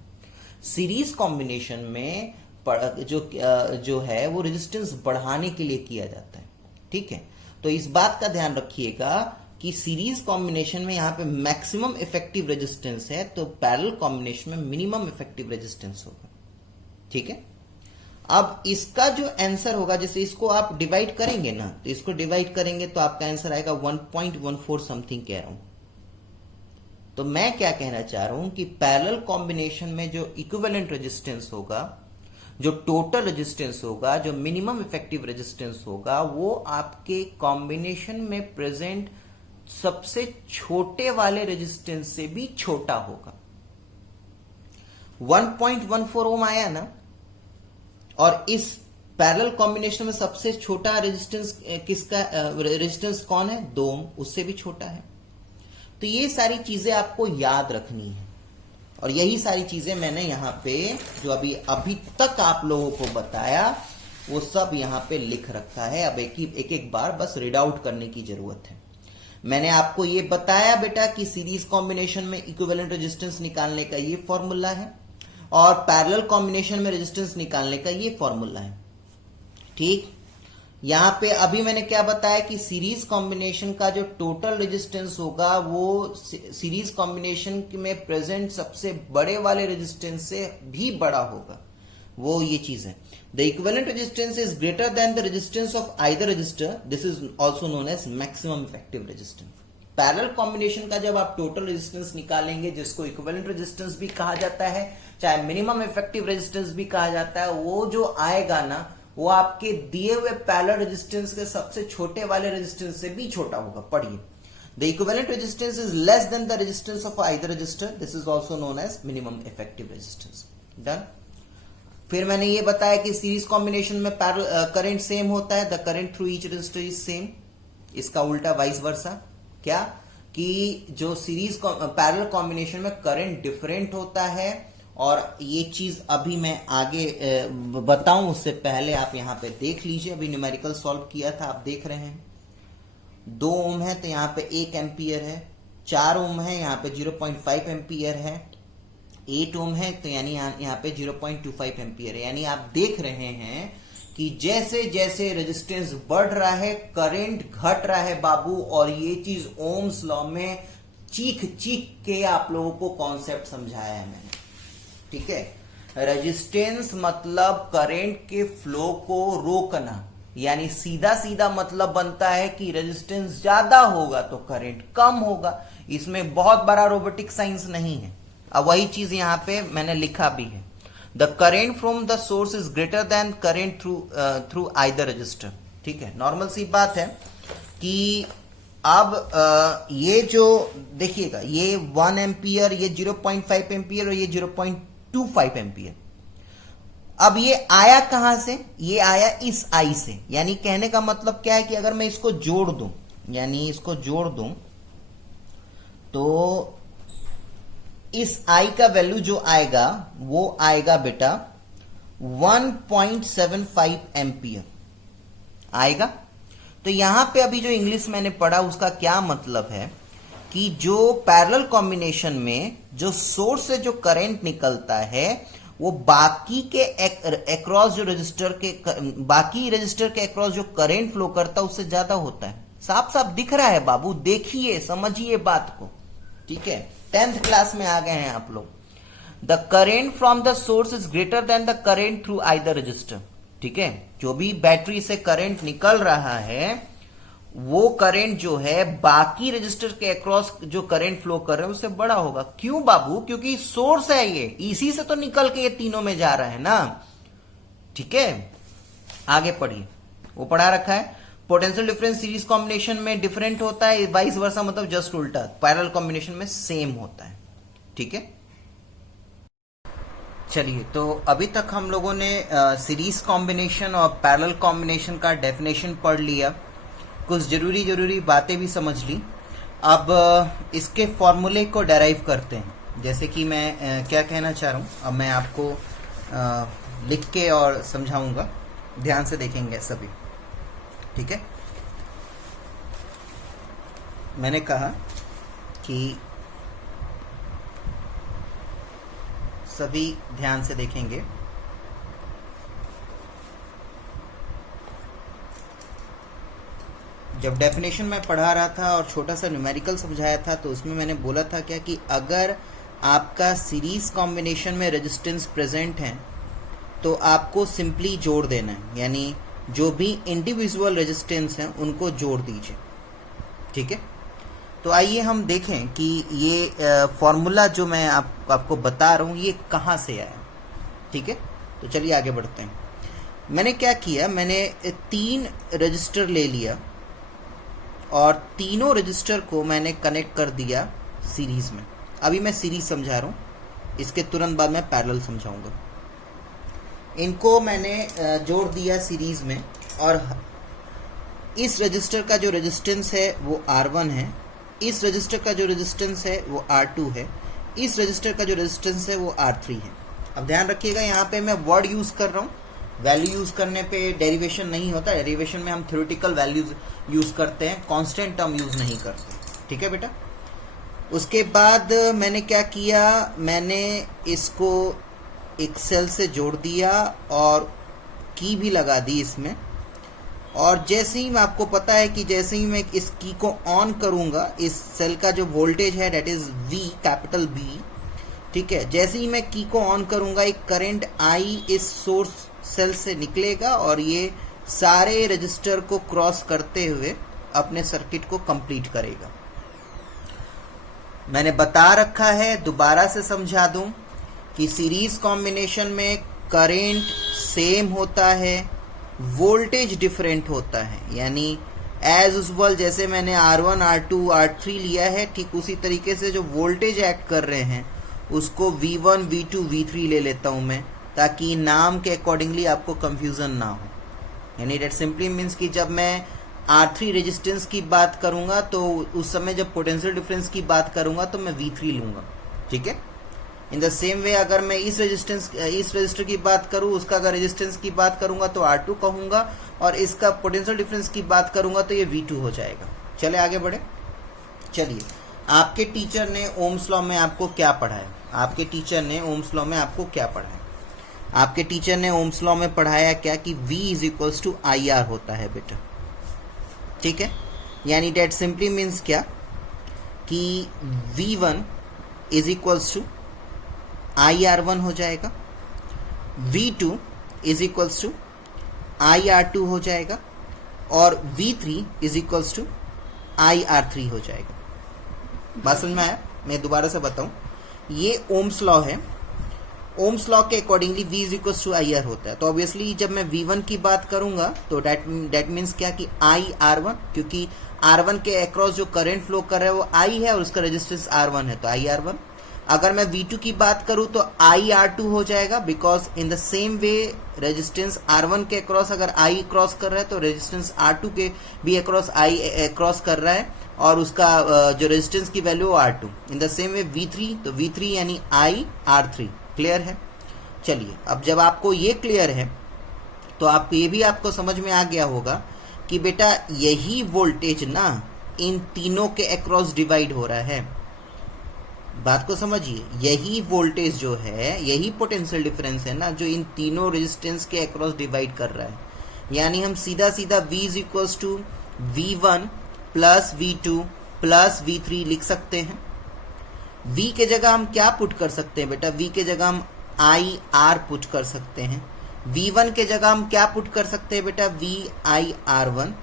सीरीज कॉम्बिनेशन में जो है वो रेजिस्टेंस बढ़ाने के लिए किया जाता है। ठीक है, तो इस बात का ध्यान रखिएगा कि सीरीज कॉम्बिनेशन में यहां पे मैक्सिमम इफेक्टिव रेजिस्टेंस है, तो पैरेलल कॉम्बिनेशन में मिनिमम इफेक्टिव रेजिस्टेंस होगा। ठीक है, अब इसका जो आंसर होगा, जैसे इसको आप डिवाइड करेंगे ना, तो इसको डिवाइड करेंगे तो आपका आंसर आएगा 1.14 समथिंग कह रहा हूं। तो मैं क्या कहना चाह रहा हूं कि पैरेलल कॉम्बिनेशन में जो इक्विवेलेंट रेजिस्टेंस होगा, जो टोटल रेजिस्टेंस होगा, जो मिनिमम इफेक्टिव रेजिस्टेंस होगा, वो आपके कॉम्बिनेशन में प्रेजेंट सबसे छोटे वाले रेजिस्टेंस से भी छोटा होगा। 1.14 ओम आया ना, और इस पैरेलल कॉम्बिनेशन में सबसे छोटा रेजिस्टेंस किसका, रेजिस्टेंस कौन है, 2 ओम, उससे भी छोटा है। तो ये सारी चीजें आपको याद रखनी है, और यही सारी चीजें मैंने यहां पे जो अभी तक आप लोगों को बताया वो सब यहां पे लिख रखा है। अब एक बार बस रीड आउट करने की जरूरत है। मैंने आपको ये बताया बेटा कि सीरीज कॉम्बिनेशन में इक्विवेलेंट रेजिस्टेंस निकालने का ये फॉर्मूला है, और पैरेलल कॉम्बिनेशन में रेजिस्टेंस निकालने का ये फॉर्मूला है। ठीक, यहां पे अभी मैंने क्या बताया कि सीरीज कॉम्बिनेशन का जो टोटल रेजिस्टेंस होगा वो सीरीज कॉम्बिनेशन में प्रेजेंट सबसे बड़े वाले रेजिस्टेंस से भी बड़ा होगा, वो ये चीज है। The equivalent resistance is greater than the resistance of either resistor, this is also known as maximum effective resistance. Parallel combination का जब आप टोटल रेजिस्टेंस निकालेंगे, जिसको इक्विवेलेंट रेजिस्टेंस भी कहा जाता है, चाहे मिनिमम इफेक्टिव रेजिस्टेंस भी कहा जाता है, वो जो आएगा ना, वो आपके दिए हुए पैरेलल रेजिस्टेंस के सबसे छोटे वाले रेजिस्टेंस से भी छोटा होगा। पढ़िए, the equivalent resistance is less than the resistance of either resistor, this is also known as minimum effective resistance. Done. फिर मैंने ये बताया कि सीरीज कॉम्बिनेशन में करंट सेम होता है, the current through each resistor is same. इसका उल्टा वाइस वर्सा, क्या कि जो सीरीज पैरेलल कॉम्बिनेशन में करंट डिफरेंट होता है, और ये चीज अभी मैं आगे बताऊं उससे पहले आप यहां पे देख लीजिए। अभी न्यूमेरिकल सॉल्व किया था, आप देख रहे हैं 2 ओम है तो यहां पे 1 एम्पियर है, 4 ओम है यहां पे 0.5 एम्पियर है, 8 ओम है तो यानी यहां पे 0.25 एम्पियर है। यानी आप देख रहे हैं कि जैसे जैसे रेजिस्टेंस बढ़ रहा है करंट घट रहा है बाबू, और ये चीज ओम्स लॉ में चीख चीख के आप लोगों को कॉन्सेप्ट समझाया है मैंने। ठीक है, रेजिस्टेंस मतलब करंट के फ्लो को रोकना, यानी सीधा सीधा मतलब बनता है कि रेजिस्टेंस ज्यादा होगा तो करंट कम होगा। इसमें बहुत बड़ा रोबोटिक साइंस नहीं है। अब वही चीज यहां पे मैंने लिखा भी है, the current from the source is greater then current through either register. ठीक है, नॉर्मल सी बात है कि अब ये जो देखिएगा, ये 1 एम्पियर, ये 0.5 एम्पियर और ये 0.25 एम्पियर। अब ये आया कहां से, ये आया इस आई से। यानी कहने का मतलब क्या है कि अगर मैं इसको जोड़ दूं, यानी इसको जोड़ दूं, तो इस आई का वैल्यू जो आएगा वो आएगा बेटा 1.75 एम्पियर आएगा। तो यहां पे अभी जो इंग्लिश मैंने पढ़ा उसका क्या मतलब है कि जो पैरेलल कॉम्बिनेशन में जो सोर्स से जो करंट निकलता है वो बाकी के अक्रॉस जो रजिस्टर के, बाकी रजिस्टर के अक्रॉस जो करंट फ्लो करता है उससे ज्यादा होता है। साफ साफ दिख रहा है बाबू, देखिए समझिए बात को। ठीक है, 10th क्लास में आ गए हैं आप लोग। The current from the source is greater than the current through either register. ठीक है, जो भी बैटरी से करंट निकल रहा है वो करंट जो है बाकी रजिस्टर के अक्रॉस जो करंट फ्लो कर रहे हैं उससे बड़ा होगा। क्यों बाबू? क्योंकि सोर्स है ये, इसी से तो निकल के ये तीनों में जा रहा है ना। ठीक है, आगे पढ़िए, वो पढ़ा रखा है पोटेंशियल डिफरेंस सीरीज कॉम्बिनेशन में डिफरेंट होता है, वाइस वर्सा मतलब जस्ट उल्टा, पैरेलल कॉम्बिनेशन में सेम होता है। ठीक है, चलिए, तो अभी तक हम लोगों ने सीरीज कॉम्बिनेशन और पैरेलल कॉम्बिनेशन का डेफिनेशन पढ़ लिया, कुछ जरूरी बातें भी समझ ली। अब इसके फॉर्मूले को डेराइव करते हैं। जैसे कि मैं क्या कहना चाह रहा हूं, अब मैं आपको लिख के और समझाऊंगा, ध्यान से देखेंगे सभी। ठीक है, मैंने कहा कि सभी ध्यान से देखेंगे। जब डेफिनेशन में पढ़ा रहा था और छोटा सा न्यूमेरिकल समझाया था तो उसमें मैंने बोला था क्या कि अगर आपका सीरीज कॉम्बिनेशन में रेजिस्टेंस प्रेजेंट है तो आपको सिंपली जोड़ देना है, यानी जो भी इंडिविजुअल रेजिस्टेंस हैं उनको जोड़ दीजिए। ठीक है, तो आइए हम देखें कि ये फॉर्मूला जो मैं आपको बता रहा हूँ ये कहाँ से आया। ठीक है, तो चलिए आगे बढ़ते हैं। मैंने क्या किया, मैंने 3 रजिस्टर ले लिया और तीनों रजिस्टर को मैंने कनेक्ट कर दिया सीरीज में। अभी मैं सीरीज समझा रहा हूँ, इसके तुरंत बाद मैं पैरेलल समझाऊंगा। इनको मैंने जोड़ दिया सीरीज में और इस रजिस्टर का जो रेजिस्टेंस है वो R1 है, इस रजिस्टर का जो रेजिस्टेंस है वो R2 है, इस रजिस्टर का जो रेजिस्टेंस है वो R3 है। अब ध्यान रखिएगा यहाँ पे मैं वर्ड यूज कर रहा हूँ, वैल्यू यूज करने पे डेरिवेशन नहीं होता। डेरिवेशन में हम थ्योरेटिकल वैल्यूज यूज करते हैं, कांस्टेंट टर्म यूज नहीं करते। ठीक है बेटा, उसके बाद मैंने क्या किया, मैंने इसको एक सेल से जोड़ दिया और की भी लगा दी इसमें। और जैसे ही आपको पता है कि जैसे ही मैं इस की को ऑन करूंगा, इस सेल का जो वोल्टेज है that is V, capital V। ठीक है, जैसे ही मैं की को ऑन करूंगा एक करंट I इस सोर्स सेल से निकलेगा और ये सारे रजिस्टर को क्रॉस करते हुए अपने सर्किट को कंप्लीट करेगा। मैंने बता रखा है, दोबारा से समझा दूं कि सीरीज कॉम्बिनेशन में करंट सेम होता है, वोल्टेज डिफरेंट होता है। यानी एज यूजुअल जैसे मैंने R1, R2, R3 लिया है, ठीक उसी तरीके से जो वोल्टेज एक्ट कर रहे हैं उसको V1, V2, V3 ले लेता हूं मैं, ताकि नाम के अकॉर्डिंगली आपको कंफ्यूजन ना हो। यानी डेट सिंपली मीन्स कि जब मैं R3 रेजिस्टेंस की बात करूंगा तो उस समय जब पोटेंशियल डिफरेंस की बात करूंगा तो मैं V3 लूंगा। ठीक है, इन द सेम वे अगर मैं इस रजिस्टर की बात करूं, उसका अगर रेजिस्टेंस की बात करूंगा तो R2 कहूंगा और इसका पोटेंशियल डिफरेंस की बात करूंगा तो ये V2 हो जाएगा। चले आगे बढ़े। चलिए, आपके टीचर ने ओम्स लॉ में आपको क्या पढ़ाया? आपके टीचर ने ओम्स लॉ में आपको क्या पढ़ाया? आपके टीचर ने ओम्स लॉ में पढ़ाया क्या कि V is equals to IR होता है बेटा। ठीक है, यानी डेट सिंपली मीन्स क्या कि V1 is equals to IR1 हो जाएगा, V2 is equals to IR2 हो जाएगा और V3 is equals to IR3 हो जाएगा। बात समझ में आया? मैं दोबारा से बताऊं, ये ओम्स लॉ है। ओम्स लॉ के accordingly V is equals to IR होता है। तो ऑब्वियसली जब मैं V1 की बात करूंगा तो डेट मीन्स क्या कि IR1, क्योंकि R1 के अक्रॉस जो करंट फ्लो कर रहा है वो I है और उसका रेजिस्टेंस R1 है, तो IR1। अगर मैं V2 की बात करूं तो IR2 हो जाएगा, because in the same way resistance R1 के अक्रॉस अगर I क्रॉस कर रहा है तो रेजिस्टेंस R2 के भी अक्रॉस I क्रॉस कर रहा है और उसका जो रेजिस्टेंस की value R2। In the same way V3, तो V3 यानी IR3। क्लियर है? चलिए, अब जब आपको ये क्लियर है तो आप ये भी आपको समझ में आ गया होगा कि बेटा यही वोल्टेज ना इन तीनों के अक्रॉस डिवाइड हो रहा है। बात को समझिए, यही वोल्टेज जो है, यही पोटेंशियल डिफरेंस है ना जो इन तीनों रेजिस्टेंस के अक्रॉस डिवाइड कर रहा है। यानी हम सीधा सीधा V is equals to V1 plus V2 plus V3 लिख सकते हैं। V के जगह हम क्या पुट कर सकते हैं बेटा? V के जगह हम IR पुट कर सकते हैं। V1 के जगह हम क्या पुट कर सकते हैं बेटा? IR1।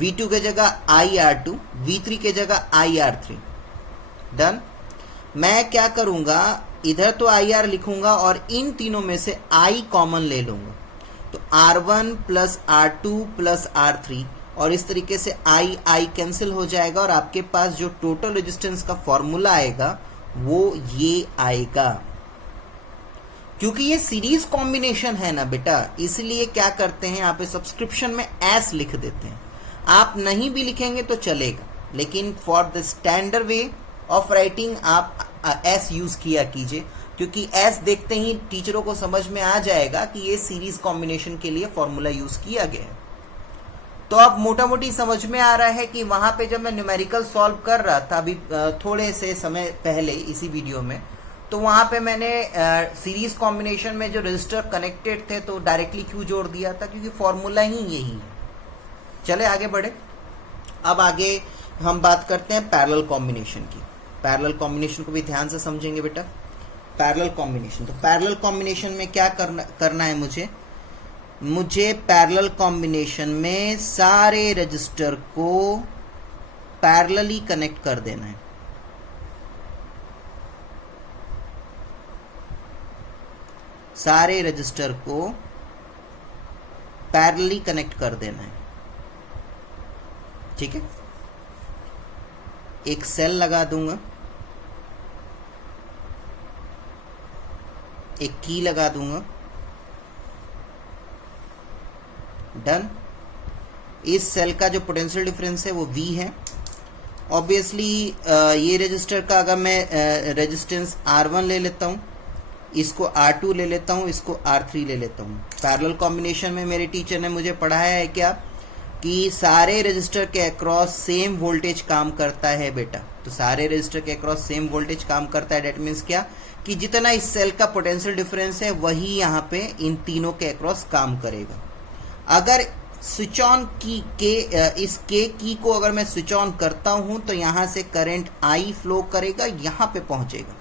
V2 के जगह IR2, V3 के जगह IR3। डन। मैं क्या करूंगा, इधर तो IR लिखूंगा और इन तीनों में से I कॉमन ले लूंगा, तो R1 plus R2 plus R3 और इस तरीके से I कैंसिल हो जाएगा और आपके पास जो टोटल रेजिस्टेंस का फॉर्मूला आएगा वो ये आएगा। क्योंकि ये सीरीज कॉम्बिनेशन है ना बेटा, इसलिए क्या करते हैं यहाँ पे सब्सक्रिप्शन में S लिख देते हैं। आप नहीं भी लिखेंगे तो चलेगा, लेकिन for the standard way of writing आप S यूज किया कीजिए, क्योंकि S देखते ही टीचरों को समझ में आ जाएगा कि ये सीरीज कॉम्बिनेशन के लिए फॉर्मूला यूज किया गया है। तो अब मोटा मोटी समझ में आ रहा है कि वहां पे जब मैं न्यूमेरिकल सॉल्व कर रहा था अभी थोड़े से समय पहले इसी वीडियो में, तो वहां पे मैंने सीरीज कॉम्बिनेशन में जो रजिस्टर कनेक्टेड थे तो डायरेक्टली क्यों जोड़ दिया था, क्योंकि फॉर्मूला ही यही है। चले आगे बढ़े। अब आगे हम बात करते हैं पैरेलल कॉम्बिनेशन की। पैरेलल कॉम्बिनेशन को भी ध्यान से समझेंगे बेटा। पैरेलल कॉम्बिनेशन, तो पैरेलल कॉम्बिनेशन में क्या करना है मुझे पैरेलल कॉम्बिनेशन में सारे रजिस्टर को पैरेलली कनेक्ट कर देना है। सारे रजिस्टर को पैरेलली कनेक्ट कर देना है, ठीक है। एक सेल लगा दूंगा, एक की लगा दूंगा, डन। इस सेल का जो पोटेंशियल डिफरेंस है वो V है। ऑब्वियसली ये रजिस्टर का अगर मैं रेजिस्टेंस R1 ले लेता हूं, इसको R2 ले लेता हूं, इसको R3 ले लेता हूं। पैरेलल कॉम्बिनेशन में मेरे टीचर ने मुझे पढ़ाया है क्या कि सारे रजिस्टर के अक्रॉस सेम वोल्टेज काम करता है बेटा। तो सारे रजिस्टर के अक्रॉस सेम वोल्टेज काम करता है, डेट मीन्स क्या कि जितना इस सेल का पोटेंशियल डिफरेंस है वही यहाँ पे इन तीनों के अक्रॉस काम करेगा। अगर स्विच ऑन की के इस के की को अगर मैं स्विच ऑन करता हूं तो यहां से करंट I फ्लो करेगा, यहां पे पहुंचेगा।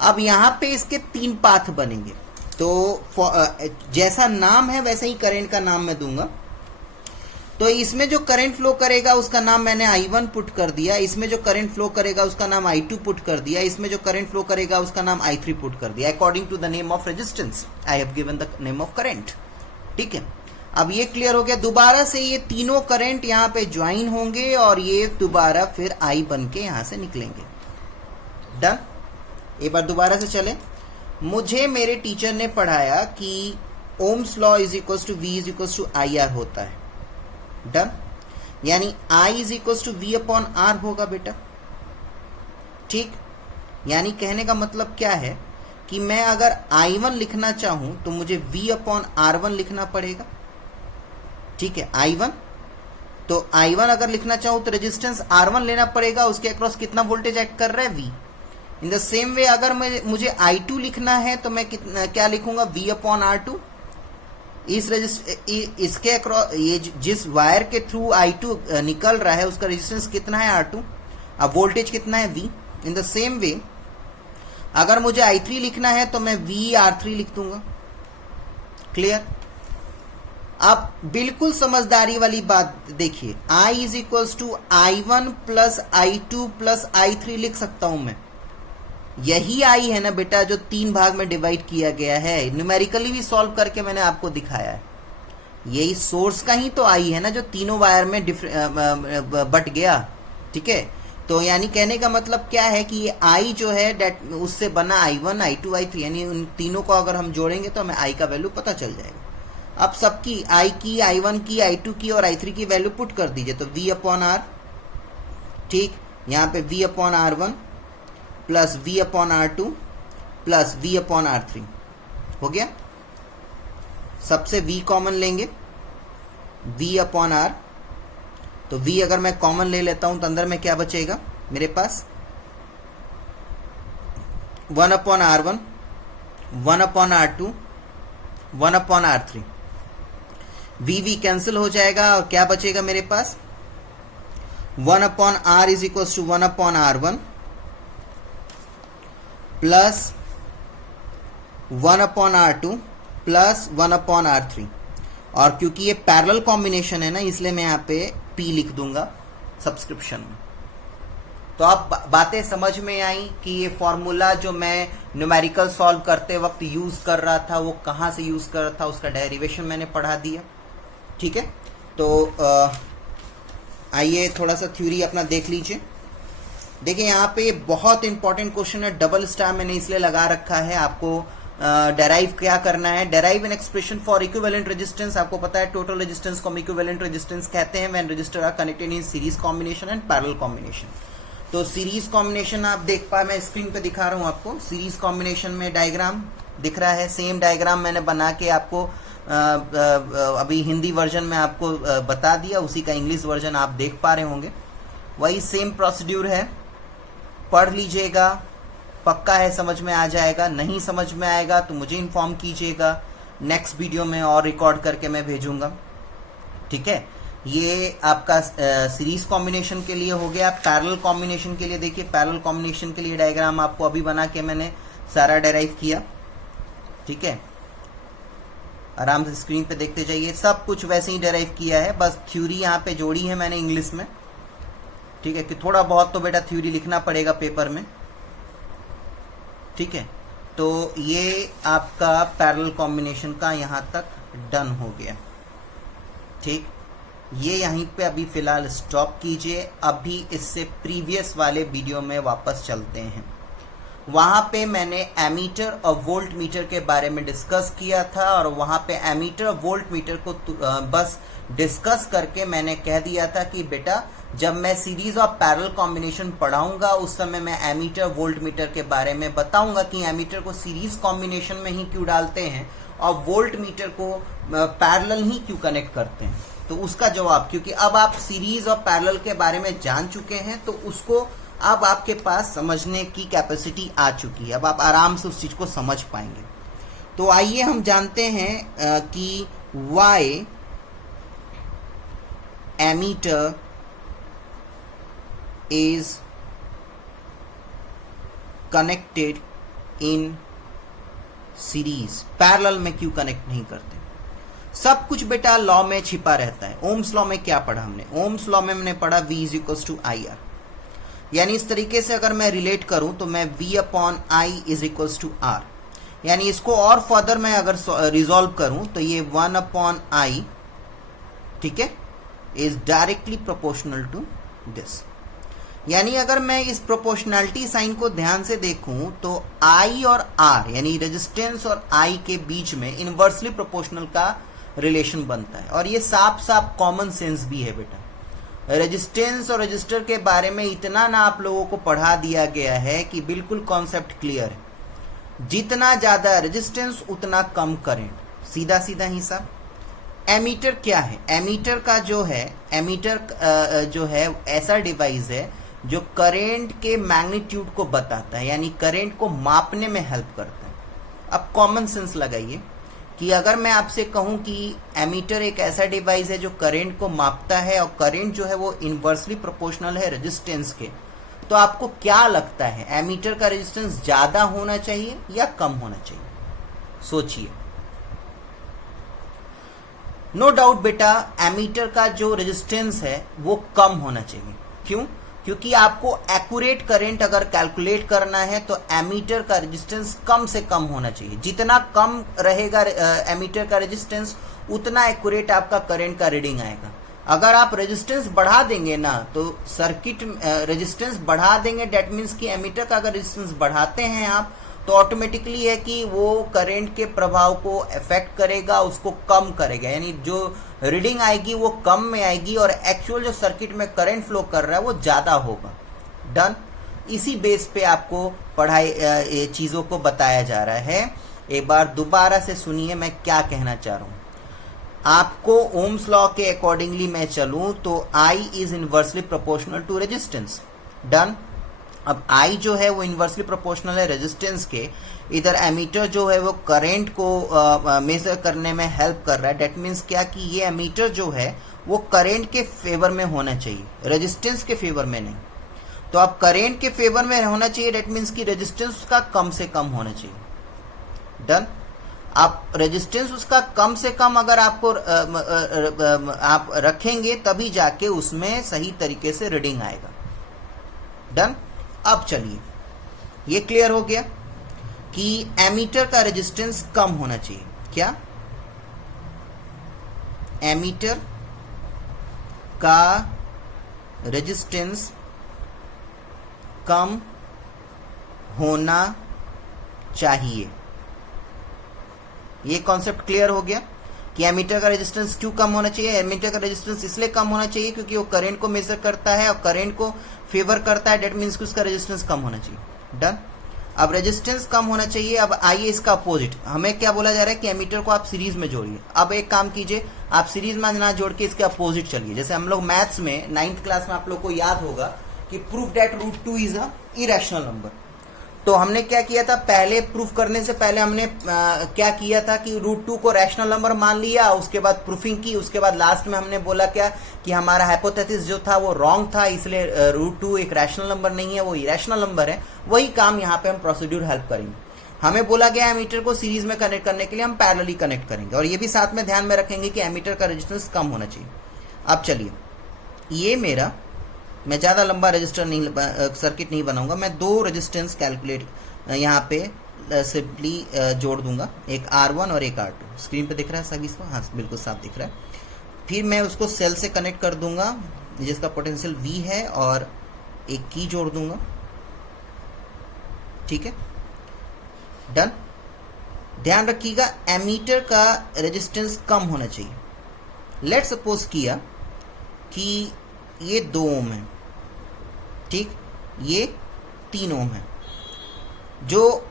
अब यहां पे इसके 3 पाथ बनेंगे, तो जैसा नाम है वैसे ही करंट का नाम मैं दूंगा। तो इसमें जो करंट फ्लो करेगा उसका नाम मैंने I1 पुट कर दिया, इसमें जो करंट फ्लो करेगा उसका नाम I2 पुट कर दिया, इसमें जो करंट फ्लो करेगा उसका नाम I3 पुट कर दिया। According to the name of resistance I have given the name of current, ठीक है। अब ये क्लियर हो गया। दोबारा से ये तीनों करंट यहाँ पे ज्वाइन होंगे और ये दोबारा फिर I बन के यहां से निकलेंगे, डन। एक बार दोबारा से चले। मुझे मेरे टीचर ने पढ़ाया कि Ohm's law is equal to V is equal to IR होता है, डन। यानी I is equal to V upon R होगा बेटा, ठीक। यानी कहने का मतलब क्या है कि मैं अगर I1 लिखना चाहूं तो मुझे V अपॉन R1 लिखना पड़ेगा, ठीक है। I1, तो I1 अगर लिखना चाहूं तो रेजिस्टेंस R1 लेना पड़ेगा, उसके अक्रॉस कितना वोल्टेज एक्ट कर रहा है V। इन द सेम वे अगर मुझे I2 लिखना है तो मैं क्या लिखूंगा, V अपॉन R2। इसके अक्रॉस ये जिस वायर के थ्रू I2 निकल रहा है उसका रेजिस्टेंस कितना है R2, अब वोल्टेज कितना है V। इन द सेम वे अगर मुझे I3 लिखना है तो मैं VR3 लिख दूंगा, क्लियर। अब बिल्कुल समझदारी वाली बात देखिए, I is equal to I1 plus I2 plus I3 लिख सकता हूं मैं। यही I है ना बेटा जो 3 भाग में डिवाइड किया गया है, न्यूमेरिकली भी सॉल्व करके मैंने आपको दिखाया है। यही सोर्स का ही तो I है ना जो तीनों वायर में बट गया, ठीक है। तो यानी कहने का मतलब क्या है कि ये I जो है डेट उससे बना I1 I2 I3, यानी उन तीनों को अगर हम जोड़ेंगे तो हमें I का वैल्यू पता चल जाएगा। अब सबकी I की, I1 की, I2 की और I3 की वैल्यू पुट कर दीजिए, तो V अपॉन R, ठीक। यहां पे V upon R1 plus V upon R2 plus V upon R3 हो गया। सबसे V कॉमन लेंगे, V अपॉन R, तो V अगर मैं कॉमन ले लेता हूं तो अंदर में क्या बचेगा मेरे पास, 1 upon R1, 1 upon R2, 1 upon R3। V cancel हो जाएगा और क्या बचेगा मेरे पास, 1 upon R is equal to 1 upon R1 plus 1 upon R2 plus 1 upon R3। और क्योंकि ये पैरेलल कॉम्बिनेशन है ना, इसलिए मैं यहाँ पे P लिख दूंगा सब्सक्रिप्शन में। तो अब बातें समझ में आई कि ये फॉर्मूला जो मैं न्यूमेरिकल सॉल्व करते वक्त यूज कर रहा था वो कहां से यूज कर रहा था, उसका डेरिवेशन मैंने पढ़ा दिया, ठीक है। तो आइए थोड़ा सा थ्योरी अपना देख लीजिए। देखिए यहाँ पे बहुत इंपॉर्टेंट क्वेश्चन है, डबल स्टार मैंने इसलिए लगा रखा है। आपको डेराइव क्या करना है, derive an expression for equivalent resistance. आपको पता है टोटल रेजिस्टेंस को हम इक्विवेलेंट रेजिस्टेंस कहते हैं when resistor are connected in series combination and parallel combination. तो सीरीज कॉम्बिनेशन आप देख पाए, मैं स्क्रीन पे दिखा रहा हूं आपको। सीरीज कॉम्बिनेशन में डायग्राम दिख रहा है, सेम डायग्राम मैंने बना के आपको अभी हिंदी वर्जन में आपको बता दिया, उसी का इंग्लिश वर्जन आप देख पा रहे होंगे। वही सेम प्रोसीड्यूर है, पढ़ लीजिएगा, पक्का है समझ में आ जाएगा। नहीं समझ में आएगा तो मुझे इन्फॉर्म कीजिएगा, नेक्स्ट वीडियो में और रिकॉर्ड करके मैं भेजूंगा, ठीक है। ये आपका सीरीज कॉम्बिनेशन के लिए हो गया। पैरेलल कॉम्बिनेशन के लिए देखिए, पैरेलल कॉम्बिनेशन के लिए डायग्राम आपको अभी बना के मैंने सारा डेराइव किया, ठीक है। आराम से स्क्रीन पे देखते जाइए, सब कुछ वैसे ही डेराइव किया है, बस थ्योरी यहाँ पे जोड़ी है मैंने इंग्लिश में, ठीक है, कि थोड़ा बहुत तो बेटा थ्योरी लिखना पड़ेगा पेपर में, ठीक है। तो ये आपका पैरेलल कॉम्बिनेशन का यहाँ तक डन हो गया, ठीक। ये यहीं पे अभी फिलहाल स्टॉप कीजिए। अभी इससे प्रीवियस वाले वीडियो में वापस चलते हैं। वहां पे मैंने एमीटर और वोल्ट मीटर के बारे में डिस्कस किया था, और वहां पे एमीटर और वोल्ट मीटर को बस डिस्कस करके मैंने कह दिया था कि बेटा जब मैं सीरीज और पैरेलल कॉम्बिनेशन पढ़ाऊंगा उस समय मैं एमीटर वोल्ट मीटर के बारे में बताऊंगा कि एमीटर को सीरीज कॉम्बिनेशन में ही क्यों डालते हैं और वोल्ट मीटर को पैरेलल ही क्यों कनेक्ट करते हैं। तो उसका जवाब, क्योंकि अब आप सीरीज और पैरेलल के बारे में जान चुके हैं तो उसको अब आपके पास समझने की कैपेसिटी आ चुकी है, अब आप आराम से उस चीज को समझ पाएंगे। तो आइए हम जानते हैं कि why ammeter is connected in series, parallel में क्यों कनेक्ट नहीं करते। सब कुछ बेटा लॉ में छिपा रहता है। ओम्स लॉ में क्या पढ़ा हमने, ओम्स लॉ में हमने पढ़ा V is equal to I R, यानी इस तरीके से अगर मैं रिलेट करूं तो मैं V upon I is equal to R, यानी इसको और फर्दर मैं अगर रिजॉल्व करूं तो ये 1 अपॉन आई, ठीक है, is directly proportional to this. यानी अगर मैं इस प्रोपोर्शनैलिटी साइन को ध्यान से देखूं तो I और R यानी रेजिस्टेंस और I के बीच में इनवर्सली प्रोपोर्शनल का रिलेशन बनता है, और ये साफ साफ कॉमन सेंस भी है बेटा। रेजिस्टेंस और रजिस्टर के बारे में इतना ना आप लोगों को पढ़ा दिया गया है कि बिल्कुल कॉन्सेप्ट क्लियर है। जितना ज्यादा रेजिस्टेंस उतना कम करंट, सीधा सीधा हिसाब। एमीटर क्या है, एमीटर का जो है, एमीटर जो है ऐसा डिवाइस है जो करंट के मैग्नीट्यूड को बताता है, यानी करंट को मापने में हेल्प करता है। अब कॉमन सेंस लगाइए कि अगर मैं आपसे कहूं कि एमीटर एक ऐसा डिवाइस है जो करंट को मापता है और करंट जो है वो इनवर्सली प्रोपोर्शनल है रेजिस्टेंस के, तो आपको क्या लगता है एमीटर का रेजिस्टेंस ज्यादा होना चाहिए या कम होना चाहिए? सोचिए। नो डाउट बेटा एमीटर का जो रेजिस्टेंस है वो कम होना चाहिए। क्यों? क्योंकि आपको एक्यूरेट करंट अगर कैलकुलेट करना है तो एमीटर का रेजिस्टेंस कम से कम होना चाहिए। जितना कम रहेगा एमीटर का रेजिस्टेंस उतना एक्यूरेट आपका करंट का रीडिंग आएगा। अगर आप रेजिस्टेंस बढ़ा देंगे ना तो सर्किट रेजिस्टेंस बढ़ा देंगे, डेट मीन्स कि एमीटर का अगर रेजिस्टेंस बढ़ाते हैं आप तो ऑटोमेटिकली है कि वो करंट के प्रभाव को अफेक्ट करेगा, उसको कम करेगा, यानी जो रीडिंग आएगी वो कम में आएगी और एक्चुअल जो सर्किट में करंट फ्लो कर रहा है वो ज्यादा होगा। डन। इसी बेस पे आपको पढ़ाई चीजों को बताया जा रहा है। एक बार दोबारा से सुनिए मैं क्या कहना चाह रहा हूं। आपको ओम्स लॉ के अकॉर्डिंगली मैं चलूं तो I is inversely proportional to resistance. Done. अब I जो है वो इनवर्सली प्रोपोर्शनल है रेजिस्टेंस के। इधर एमीटर जो है वो करंट को मेजर करने में हेल्प कर रहा है। डेट मीन्स क्या कि ये एमीटर जो है वो करंट के फेवर में होना चाहिए, रेजिस्टेंस के फेवर में नहीं। तो अब करंट के फेवर में होना चाहिए, डेट मीन्स कि रेजिस्टेंस उसका कम से कम होना चाहिए। डन। आप रेजिस्टेंस उसका कम से कम अगर आपको आप रखेंगे तभी जाके उसमें सही तरीके से रीडिंग आएगा। डन। अब चलिए ये क्लियर हो गया कि एमीटर का रेजिस्टेंस कम होना चाहिए। क्या? एमीटर का रेजिस्टेंस कम होना चाहिए। ये कॉन्सेप्ट क्लियर हो गया कि एमीटर का रेजिस्टेंस क्यों कम होना चाहिए। एमीटर का रेजिस्टेंस इसलिए कम होना चाहिए क्योंकि वो करंट को मेजर करता है और करंट को फेवर करता है, डेट मीन्स कि उसका रेजिस्टेंस कम होना चाहिए। डन। अब रेजिस्टेंस कम होना चाहिए। अब आइए इसका अपोजिट, हमें क्या बोला जा रहा है कि एमीटर को आप सीरीज में जोड़िए। अब एक काम कीजिए, आप सीरीज में ना जोड़ के इसके अपोजिट चलिए। जैसे हम लोग मैथ्स में 9th क्लास में आप लोग को याद होगा कि proof that √2 is a irrational number. तो हमने क्या किया था, पहले प्रूफ करने से पहले हमने क्या किया था कि √2 को रैशनल नंबर मान लिया, उसके बाद प्रूफिंग की, उसके बाद लास्ट में हमने बोला क्या कि हमारा हाइपोथेसिस जो था वो रॉन्ग था, इसलिए √2 एक रैशनल नंबर नहीं है, वो इरेशनल नंबर है। वही काम यहाँ पे हम प्रोसीड्यूर हेल्प करेंगे। हमें बोला गया एमीटर को सीरीज में कनेक्ट करने के लिए हम पैरेलली कनेक्ट करेंगे, और ये भी साथ में ध्यान में रखेंगे कि एमीटर का रेजिस्टेंस कम होना चाहिए। अब चलिए, ये मेरा, मैं ज़्यादा लंबा रजिस्टर नहीं सर्किट नहीं बनाऊंगा, मैं 2 रेजिस्टेंस कैलकुलेट यहाँ पे सिंपली जोड़ दूंगा, एक R1 और एक R2। स्क्रीन पे दिख रहा है सभी इसको? हाँ, बिल्कुल साफ दिख रहा है। फिर मैं उसको सेल से कनेक्ट कर दूंगा जिसका पोटेंशियल V है, और एक की जोड़ दूंगा। ठीक है, डन। ध्यान रखिएगा एमीटर का रेजिस्टेंस कम होना चाहिए। लेट सपोज किया कि ये 2 ओम है, ठीक, ये 3 ओम है। जो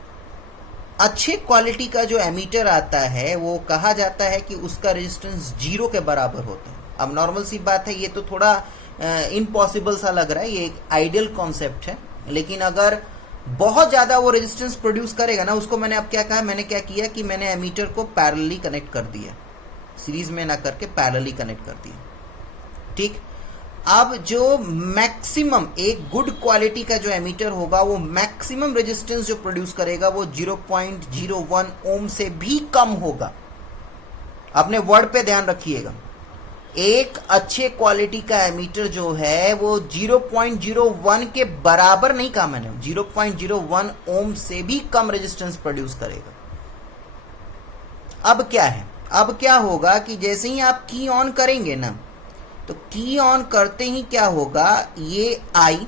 अच्छे क्वालिटी का जो एमीटर आता है वो कहा जाता है कि उसका रेजिस्टेंस 0 के बराबर होता है। अब नॉर्मल सी बात है, ये तो थोड़ा इम्पॉसिबल सा लग रहा है, ये एक आइडियल कॉन्सेप्ट है, लेकिन अगर बहुत ज़्यादा वो रेजिस्टेंस प्रोड्यूस करेगा ना, उसको मैंने अब क्या कहा, मैंने क्या किया कि मैंने एमीटर को पैरेलली कनेक्ट कर दिया, सीरीज में ना करके पैरेलली कनेक्ट कर दिया। ठीक, अब जो मैक्सिमम एक गुड क्वालिटी का जो एमीटर होगा वो मैक्सिमम रेजिस्टेंस जो प्रोड्यूस करेगा वो 0.01 ओम से भी कम होगा। अपने वर्ड पे ध्यान रखिएगा, एक अच्छे क्वालिटी का एमीटर जो है वो 0.01 के बराबर नहीं कहा मैंने, 0.01 ओम से भी कम रेजिस्टेंस प्रोड्यूस करेगा। अब क्या है, अब क्या होगा कि जैसे ही आप की ऑन करेंगे ना, तो की ऑन करते ही क्या होगा, ये आई,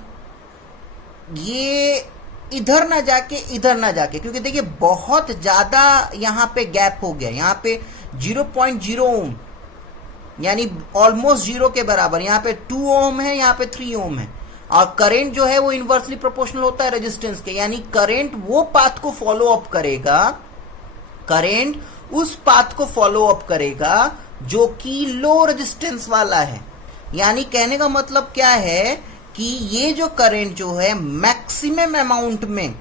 ये इधर ना जाके इधर ना जाके, क्योंकि देखिए बहुत ज्यादा यहां पे गैप हो गया, यहां पे 0.0 ओम यानी ऑलमोस्ट 0 के बराबर, यहां पे 2 ओम है, यहां पे 3 ओम है, और करंट जो है वो इनवर्सली प्रोपोर्शनल होता है रेजिस्टेंस के, यानी करंट वो पाथ को फॉलो अप करेगा, करंट उस पाथ को फॉलो अप करेगा जो कि लो रेजिस्टेंस वाला है। यानी कहने का मतलब क्या है कि ये जो करंट जो है मैक्सिमम अमाउंट में,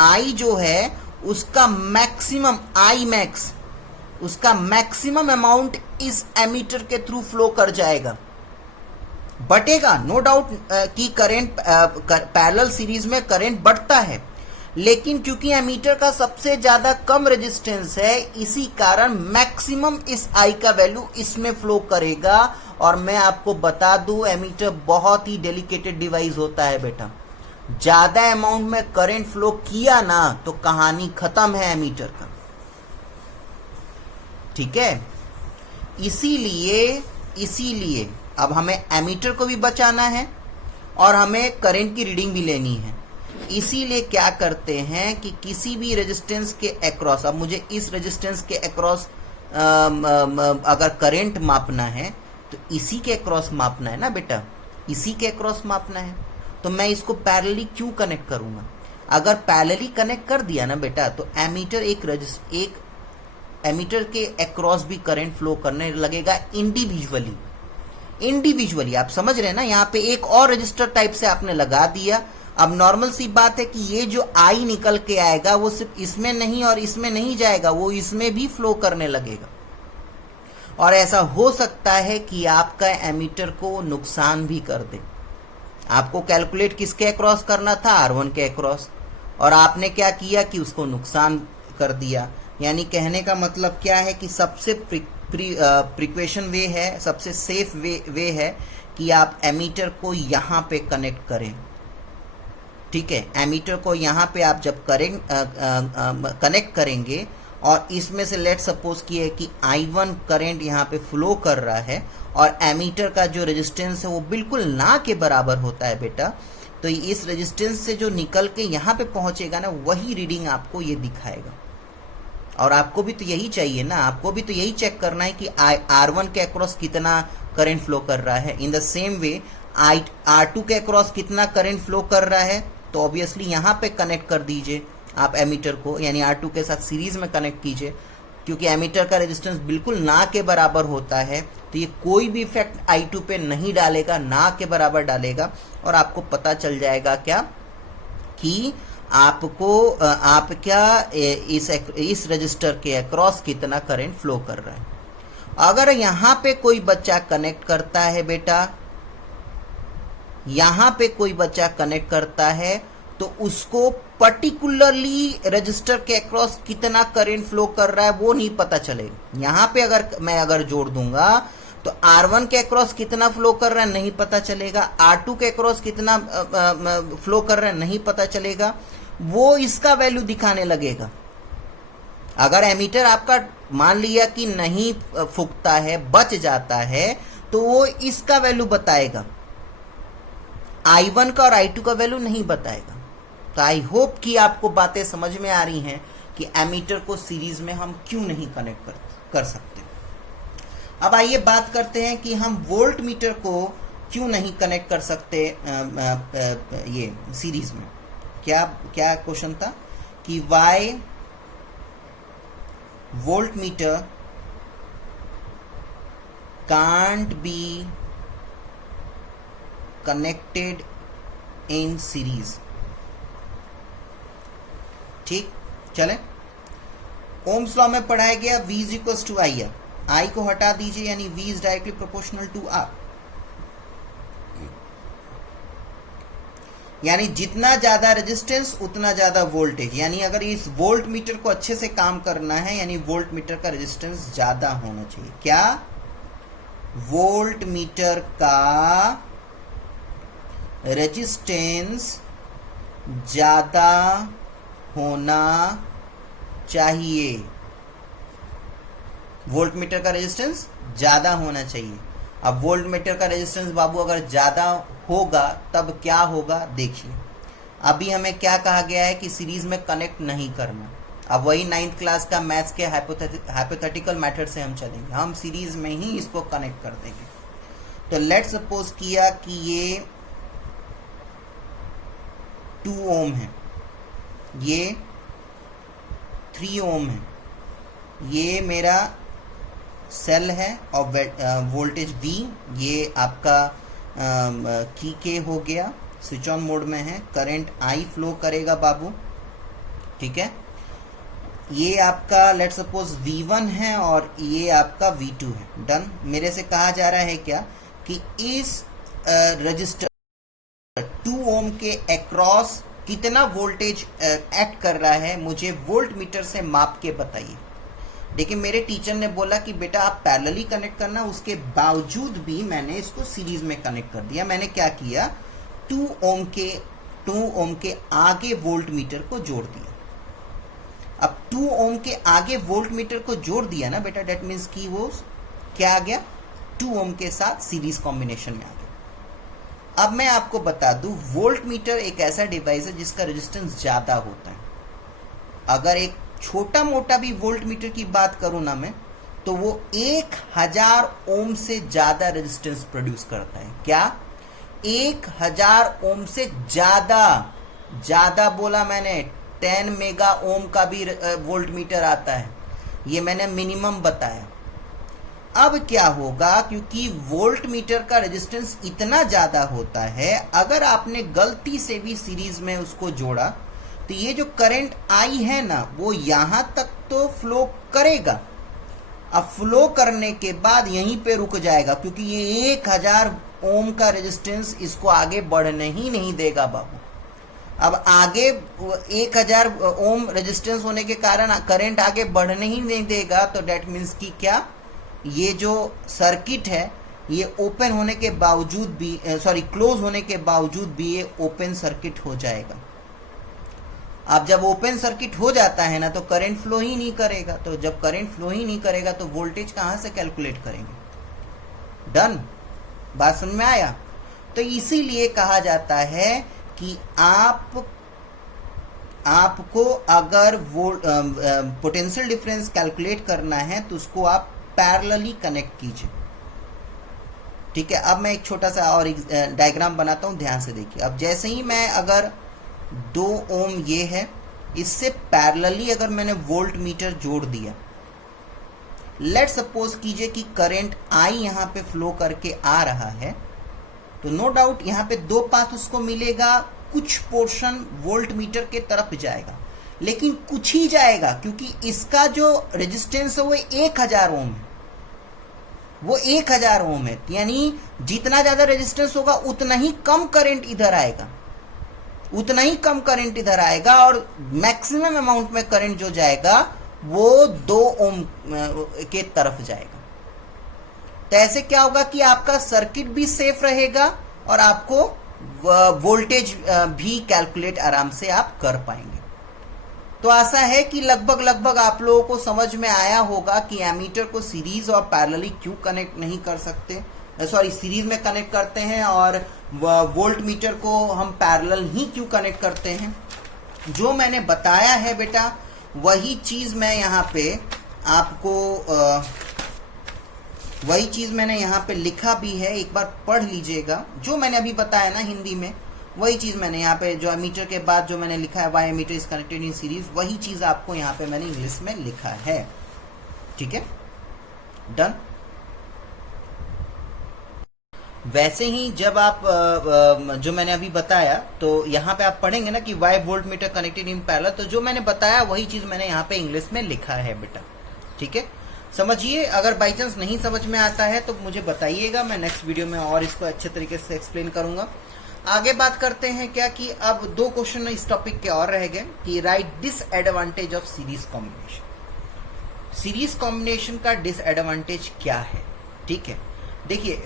आई जो है उसका मैक्सिमम, आई मैक्स, उसका मैक्सिमम अमाउंट इस एमीटर के थ्रू फ्लो कर जाएगा, बटेगा। नो डाउट कि करंट पैरेलल सीरीज में करंट बढ़ता है, लेकिन क्योंकि एमीटर का सबसे ज्यादा कम रेजिस्टेंस है, इसी कारण मैक्सिमम इस आई का वैल्यू इसमें फ्लो करेगा। और मैं आपको बता दूं, एमीटर बहुत ही डेलिकेटेड डिवाइस होता है बेटा, ज्यादा अमाउंट में करंट फ्लो किया ना तो कहानी खत्म है एमीटर का। ठीक है, इसीलिए अब हमें एमीटर को भी बचाना है और हमें करंट की रीडिंग भी लेनी है। इसीलिए क्या करते हैं कि किसी भी रेजिस्टेंस के अक्रॉस, अब मुझे इस रेजिस्टेंस के अक्रॉस अगर करंट मापना है तो इसी के अक्रॉस मापना है ना बेटा, इसी के अक्रॉस मापना है, तो मैं इसको पैरेलली क्यों कनेक्ट करूंगा। अगर पैरेलली कनेक्ट कर दिया ना बेटा, तो एमीटर एक एमीटर के अक्रॉस भी करंट फ्लो करने लगेगा इंडिविजुअली। आप समझ रहे हैं ना, यहाँ पे एक और रजिस्टर टाइप से आपने लगा दिया। अब नॉर्मल सी बात है कि ये जो आई निकल के आएगा वो सिर्फ इसमें नहीं और इसमें नहीं जाएगा, वो इसमें भी फ्लो करने लगेगा। और ऐसा हो सकता है कि आपका एमीटर को नुकसान भी कर दे। आपको कैलकुलेट किसके अक्रॉस करना था, R1 के अक्रॉस, और आपने क्या किया कि उसको नुकसान कर दिया। यानी कहने का मतलब क्या है कि सबसे प्रिकॉशन वे है, सबसे सेफ वे है कि आप एमीटर को यहाँ पे कनेक्ट करें। ठीक है, एमीटर को यहाँ पे आप जब कनेक्ट करेंगे और इसमें से लेट सपोज किए कि I1 करंट यहाँ पे फ्लो कर रहा है और एमीटर का जो रेजिस्टेंस है वो बिल्कुल ना के बराबर होता है बेटा, तो इस रेजिस्टेंस से जो निकल के यहाँ पे पहुंचेगा ना, वही रीडिंग आपको ये दिखाएगा। और आपको भी तो यही चाहिए ना, आपको भी तो यही चेक करना है कि R1 के अक्रॉस कितना करंट फ्लो कर रहा है। In the same way R2 के अक्रॉस कितना करंट फ्लो कर रहा है, तो ऑब्वियसली यहाँ पे कनेक्ट कर दीजिए आप एमीटर को, यानी R2 के साथ सीरीज में कनेक्ट कीजिए, क्योंकि एमीटर का रेजिस्टेंस बिल्कुल ना के बराबर होता है, तो ये कोई भी इफेक्ट I2 पे नहीं डालेगा, ना के बराबर डालेगा, और आपको पता चल जाएगा क्या कि आपको आप क्या इस रजिस्टर के अक्रॉस कितना करंट फ्लो कर रहा है। अगर यहाँ पे कोई बच्चा कनेक्ट करता है बेटा, यहाँ पे कोई बच्चा कनेक्ट करता है, तो उसको पर्टिकुलरली रजिस्टर के अक्रॉस कितना करंट फ्लो कर रहा है वो नहीं पता चलेगा। यहाँ पे अगर जोड़ दूंगा तो R1 के अक्रॉस कितना फ्लो कर रहा है नहीं पता चलेगा, R2 के अक्रॉस कितना फ्लो कर रहा है नहीं पता चलेगा, वो इसका वैल्यू दिखाने लगेगा। अगर एमीटर आपका मान लिया कि नहीं फूकता है, बच जाता है, तो वो इसका वैल्यू बताएगा, I1 का और I2 का वैल्यू नहीं बताएगा। तो आई होप कि आपको बातें समझ में आ रही हैं कि एमीटर को सीरीज में हम क्यों नहीं कनेक्ट कर सकते। अब आइए बात करते हैं कि हम वोल्ट मीटर को क्यों नहीं कनेक्ट कर सकते ये सीरीज में। क्या क्वेश्चन था कि why voltmeter can't be connected in series. ठीक, चलें। ओम्स लॉ में पढ़ाया गया V is equal to I R, I को हटा दीजिए, यानी V is directly proportional to R. यानी जितना ज्यादा रेजिस्टेंस उतना ज्यादा वोल्टेज, यानी अगर इस वोल्ट मीटर को अच्छे से काम करना है, यानी वोल्ट मीटर का रेजिस्टेंस ज्यादा होना चाहिए। क्या? वोल्ट मीटर का रेजिस्टेंस ज्यादा होना चाहिए। वोल्ट मीटर का रेजिस्टेंस ज्यादा होना चाहिए। अब वोल्ट मीटर का रेजिस्टेंस बाबू अगर ज्यादा होगा तब क्या होगा देखिए। अभी हमें क्या कहा गया है कि सीरीज में कनेक्ट नहीं करना। अब वही 9th क्लास का मैथ्स के हाइपोथेटिकल मेथड से हम चलेंगे, हम सीरीज में ही इसको कनेक्ट कर देंगे। तो लेट्स सपोज किया कि ये 2 ओम है, ये 3 ओम है, ये मेरा सेल है और वोल्टेज V, ये आपका की के हो गया, स्विच ऑन मोड में है, करंट I फ्लो करेगा बाबू। ठीक है, ये आपका लेट सपोज V1 है और ये आपका V2 है। डन। मेरे से कहा जा रहा है क्या कि इस रजिस्टर 2 ओम के अक्रॉस कितना वोल्टेज एक्ट कर रहा है, मुझे वोल्ट मीटर से माप के बताइए। लेकिन मेरे टीचर ने बोला कि बेटा आप पैरेलली कनेक्ट करना, उसके बावजूद भी मैंने इसको सीरीज में कनेक्ट कर दिया। मैंने क्या किया, 2 ओम के आगे वोल्ट मीटर को जोड़ दिया। अब 2 ओम के आगे वोल्ट मीटर को जोड़ दिया ना बेटा, डेट मीन्स कि वो क्या आ गया, 2 ओम के साथ सीरीज कॉम्बिनेशन में आ गया। अब मैं आपको बता दूं, वोल्ट मीटर एक ऐसा डिवाइस है जिसका रेजिस्टेंस ज्यादा होता है। अगर एक छोटा मोटा भी वोल्ट मीटर की बात करूं ना मैं, तो वो 1000 ओम से ज्यादा रेजिस्टेंस प्रोड्यूस करता है। क्या? 1000 ओम से ज्यादा बोला मैंने। 10 मेगा ओम का भी वोल्ट मीटर आता है, ये मैंने मिनिमम बताया। अब क्या होगा, क्योंकि वोल्ट मीटर का रेजिस्टेंस इतना ज्यादा होता है, अगर आपने गलती से भी सीरीज में उसको जोड़ा तो ये जो करंट आई है ना, वो यहां तक तो फ्लो करेगा। अब फ्लो करने के बाद यहीं पे रुक जाएगा, क्योंकि ये 1000 ओम का रेजिस्टेंस इसको आगे बढ़ने ही नहीं देगा बाबू। अब आगे 1000 ओम रेजिस्टेंस होने के कारण करंट आगे बढ़ने ही नहीं देगा, तो डेट मीन्स कि क्या, ये जो सर्किट है ये ओपन होने के बावजूद भी क्लोज होने के बावजूद भी ये ओपन सर्किट हो जाएगा। अब जब ओपन सर्किट हो जाता है ना, तो करंट फ्लो ही नहीं करेगा। तो जब करंट फ्लो ही नहीं करेगा तो वोल्टेज कहां से कैलकुलेट करेंगे। डन, बात समझ में आया। तो इसीलिए कहा जाता है कि आपको अगर पोटेंशियल डिफरेंस कैलकुलेट करना है तो उसको आप पैरेलली कनेक्ट कीजिए। ठीक है, अब मैं एक छोटा सा और डायग्राम बनाता हूं, ध्यान से देखिए। अब जैसे ही मैं अगर 2 ओम ये है, इससे पैरेलली अगर मैंने वोल्ट मीटर जोड़ दिया, लेट सपोज कीजिए कि करंट आई यहाँ पे फ्लो करके आ रहा है, तो नो डाउट यहाँ पे 2 पाथ उसको मिलेगा, कुछ पोर्शन वोल्ट मीटर के तरफ जाएगा, लेकिन कुछ ही जाएगा क्योंकि इसका जो रेजिस्टेंस है वो 1000 ओम है, वो 1000 ओम है, यानी जितना ज्यादा रेजिस्टेंस होगा उतना ही कम करंट इधर आएगा, उतना ही कम करंट इधर आएगा, और मैक्सिमम अमाउंट में करंट जो जाएगा वो 2 ओम के तरफ जाएगा। तो ऐसे क्या होगा कि आपका सर्किट भी सेफ रहेगा और आपको वोल्टेज भी कैलकुलेट आराम से आप कर पाएंगे। तो आशा है कि लगभग आप लोगों को समझ में आया होगा कि एमीटर को सीरीज और पैरेलली क्यों कनेक्ट नहीं कर सकते, सॉरी सीरीज में कनेक्ट करते हैं, और वोल्ट मीटर को हम पैरेलल ही क्यों कनेक्ट करते हैं। जो मैंने बताया है बेटा वही चीज मैं यहाँ पे आपको वही चीज मैंने यहाँ पे लिखा भी है, एक बार पढ़ लीजिएगा। जो मैंने अभी बताया ना हिंदी में, वही चीज मैंने यहाँ पे जो एमीटर के बाद जो मैंने लिखा है why ammeter is connected in series, वही चीज आपको यहाँ पे मैंने इंग्लिश में लिखा है। ठीक है, डन। वैसे ही जब आप जो मैंने अभी बताया, तो यहाँ पे आप पढ़ेंगे ना कि why voltmeter connected in parallel, तो जो मैंने बताया वही चीज मैंने यहाँ पे इंग्लिश में लिखा है बेटा। ठीक है, समझिए। अगर बाई चांस नहीं समझ में आता है तो मुझे बताइएगा, मैं नेक्स्ट वीडियो में और इसको अच्छे तरीके से एक्सप्लेन करूंगा। आगे बात करते हैं क्या कि अब 2 क्वेश्चन इस टॉपिक के और रह गए कि right disadvantage of series combination. Series combination का डिसएडवांटेज क्या है। ठीक है, देखिए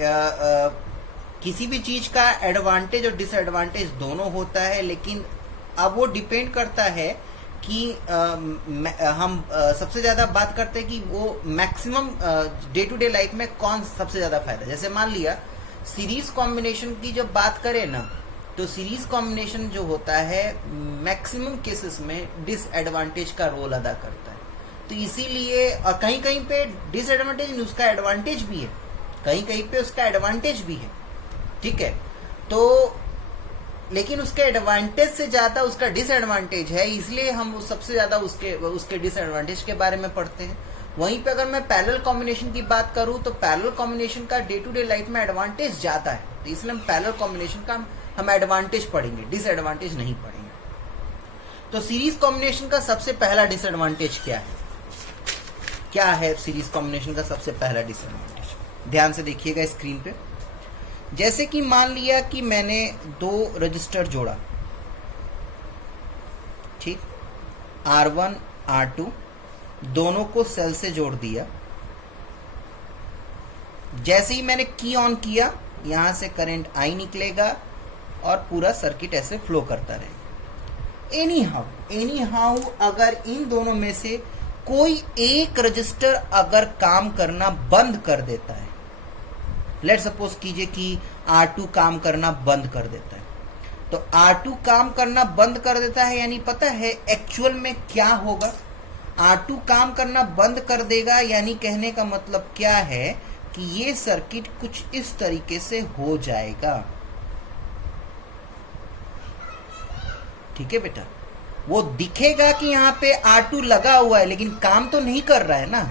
किसी भी चीज का एडवांटेज और डिसएडवांटेज दोनों होता है, लेकिन अब वो डिपेंड करता है कि हम सबसे ज्यादा बात करते हैं कि वो maximum day to day life में कौन सबसे ज्यादा फायदा। जैसे मान लिया सीरीज कॉम्बिनेशन की जब बात करें ना, तो सीरीज कॉम्बिनेशन जो होता है मैक्सिमम केसेस में डिसएडवांटेज का रोल अदा करता है। तो इसीलिए, और कहीं कहीं पे डिसएडवांटेज उसका एडवांटेज भी है, कहीं कहीं पे उसका एडवांटेज भी है। ठीक है, तो लेकिन उसके एडवांटेज से ज्यादा उसका डिसएडवांटेज है, इसलिए हम सबसे ज्यादा उसके डिसएडवांटेज के बारे में पढ़ते हैं। वहीं पे अगर मैं पैरेलल कॉम्बिनेशन की बात करूं, तो पैरेलल कॉम्बिनेशन का डे टू डे लाइफ में एडवांटेज ज्यादा है, तो इसलिए हम पैरेलल कॉम्बिनेशन का हम एडवांटेज पढ़ेंगे, डिसएडवांटेज नहीं पढ़ेंगे। तो सीरीज कॉम्बिनेशन का सबसे पहला डिसएडवांटेज क्या है? क्या है सीरीज कॉम्बिनेशन का सबसे पहला डिसएडवांटेज? ध्यान से देखिएगा स्क्रीन पे। जैसे कि मान लिया कि मैंने 2 रजिस्टर जोड़ा, ठीक, R1 R2 दोनों को सेल से जोड़ दिया। जैसे ही मैंने की ऑन किया, यहां से करंट आई निकलेगा और पूरा सर्किट ऐसे फ्लो करता रहेगा। एनी हाउ अगर इन दोनों में से कोई एक रजिस्टर अगर काम करना बंद कर देता है, लेट सपोज कीजिए कि R2 काम करना बंद कर देता है, तो R2 काम करना बंद कर देता है, यानी पता है एक्चुअल में क्या होगा? R2 काम करना बंद कर देगा, यानी कहने का मतलब क्या है कि ये सर्किट कुछ इस तरीके से हो जाएगा। ठीक है बेटा, वो दिखेगा कि यहाँ पे R2 लगा हुआ है, लेकिन काम तो नहीं कर रहा है ना।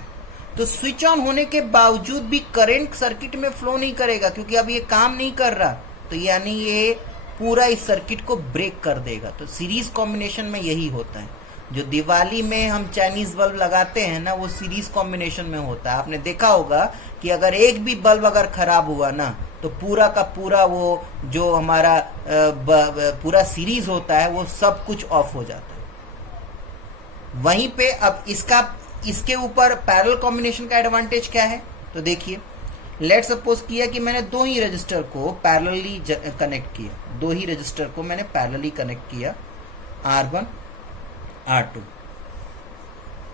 तो स्विच ऑन होने के बावजूद भी करंट सर्किट में फ्लो नहीं करेगा, क्योंकि अब ये काम नहीं कर रहा, तो यानी ये पूरा इस सर्किट को ब्रेक कर देगा। तो सीरीज कॉम्बिनेशन में यही होता है। जो दिवाली में हम चाइनीज बल्ब लगाते हैं ना, वो सीरीज कॉम्बिनेशन में होता है। आपने देखा होगा कि अगर एक भी बल्ब अगर खराब हुआ ना, तो पूरा का पूरा वो जो हमारा पूरा सीरीज होता है वो सब कुछ ऑफ हो जाता है। वहीं पे अब इसके ऊपर पैरेलल कॉम्बिनेशन का एडवांटेज क्या है? तो देखिए, लेट सपोज किया कि मैंने 2 ही रजिस्टर को पैरेलली कनेक्ट किया, 2 ही रजिस्टर को मैंने पैरेलली कनेक्ट किया, R1 R2,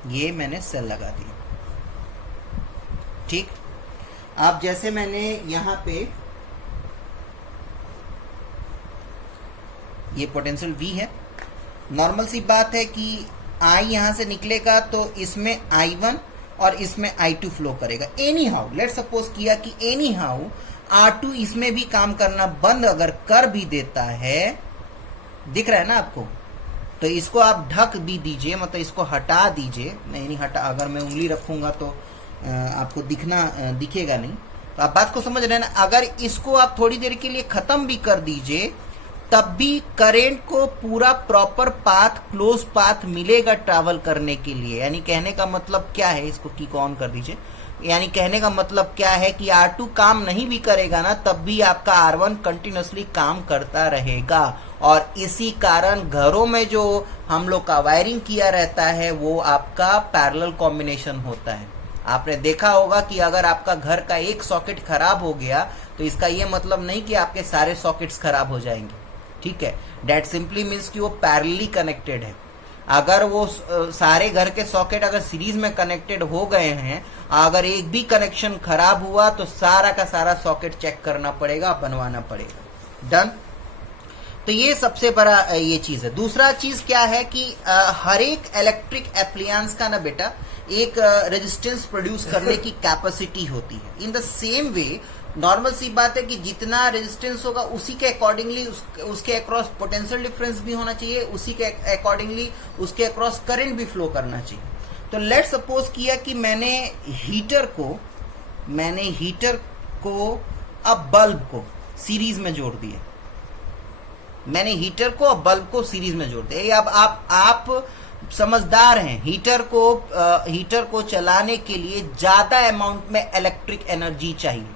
ये मैंने सेल लगा दिया। ठीक, अब जैसे मैंने यहां पे ये पोटेंशियल V है, नॉर्मल सी बात है कि I यहां से निकलेगा तो इसमें I1 और इसमें I2 फ्लो करेगा। एनी हाउ लेट सपोज किया कि एनी हाउ R2 इसमें भी काम करना बंद अगर कर भी देता है, दिख रहा है ना आपको? तो इसको आप ढक भी दीजिए, मतलब इसको हटा दीजिए। नहीं हटा, अगर मैं उंगली रखूंगा तो आपको दिखेगा नहीं। तो आप बात को समझ रहे हैं ना? अगर इसको आप थोड़ी देर के लिए खत्म भी कर दीजिए तब भी करंट को पूरा प्रॉपर पाथ, क्लोज पाथ मिलेगा ट्रैवल करने के लिए। यानी कहने का मतलब क्या है, इसको किक ऑन कर दीजिए। यानी कहने का मतलब क्या है कि R2 काम नहीं भी करेगा ना तब भी आपका R1 कंटिन्यूसली काम करता रहेगा। और इसी कारण घरों में जो हम लोग का वायरिंग किया रहता है वो आपका पैरेलल कॉम्बिनेशन होता है। आपने देखा होगा कि अगर आपका घर का एक सॉकेट खराब हो गया तो इसका ये मतलब नहीं कि आपके सारे सॉकेट्स खराब हो जाएंगे, ठीक है। दैट सिंपली मीन्स कि वो पैरेलली कनेक्टेड है। अगर वो सारे घर के सॉकेट अगर सीरीज में कनेक्टेड हो गए हैं, अगर एक भी कनेक्शन खराब हुआ तो सारा का सारा सॉकेट चेक करना पड़ेगा, बनवाना पड़ेगा। डन। तो ये सबसे बड़ा ये चीज है। दूसरा चीज क्या है कि हर एक इलेक्ट्रिक एप्लियंस का ना बेटा एक रेजिस्टेंस प्रोड्यूस करने की कैपेसिटी होती है। In the same way normal सी बात है कि जितना रेजिस्टेंस होगा उसी के अकॉर्डिंगली उसके अक्रॉस पोटेंशियल डिफरेंस भी होना चाहिए, उसी के अकॉर्डिंगली उसके अक्रॉस करंट भी फ्लो करना चाहिए। तो लेट सपोज किया कि मैंने हीटर को अब बल्ब को सीरीज में जोड़ दिया। मैंने हीटर को अब बल्ब को सीरीज में जोड़ दिया। अब आप समझदार हैं। हीटर को चलाने के लिए ज्यादा अमाउंट में इलेक्ट्रिक एनर्जी चाहिए,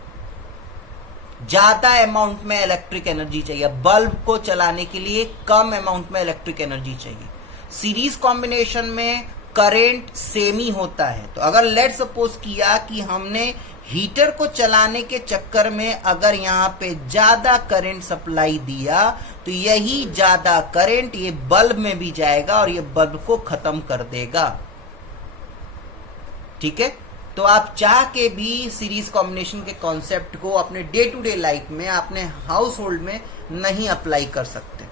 ज्यादा अमाउंट में इलेक्ट्रिक एनर्जी चाहिए। बल्ब को चलाने के लिए कम अमाउंट में इलेक्ट्रिक एनर्जी चाहिए। सीरीज कॉम्बिनेशन में करंट सेम ही होता है। तो अगर लेट सपोज किया कि हमने हीटर को चलाने के चक्कर में अगर यहां पे ज्यादा करंट सप्लाई दिया तो यही ज्यादा करंट ये बल्ब में भी जाएगा और ये बल्ब को खत्म कर देगा, ठीक है। तो आप चाह के भी सीरीज कॉम्बिनेशन के कॉन्सेप्ट को अपने डे टू डे लाइफ में, अपने हाउस होल्ड में नहीं अप्लाई कर सकते।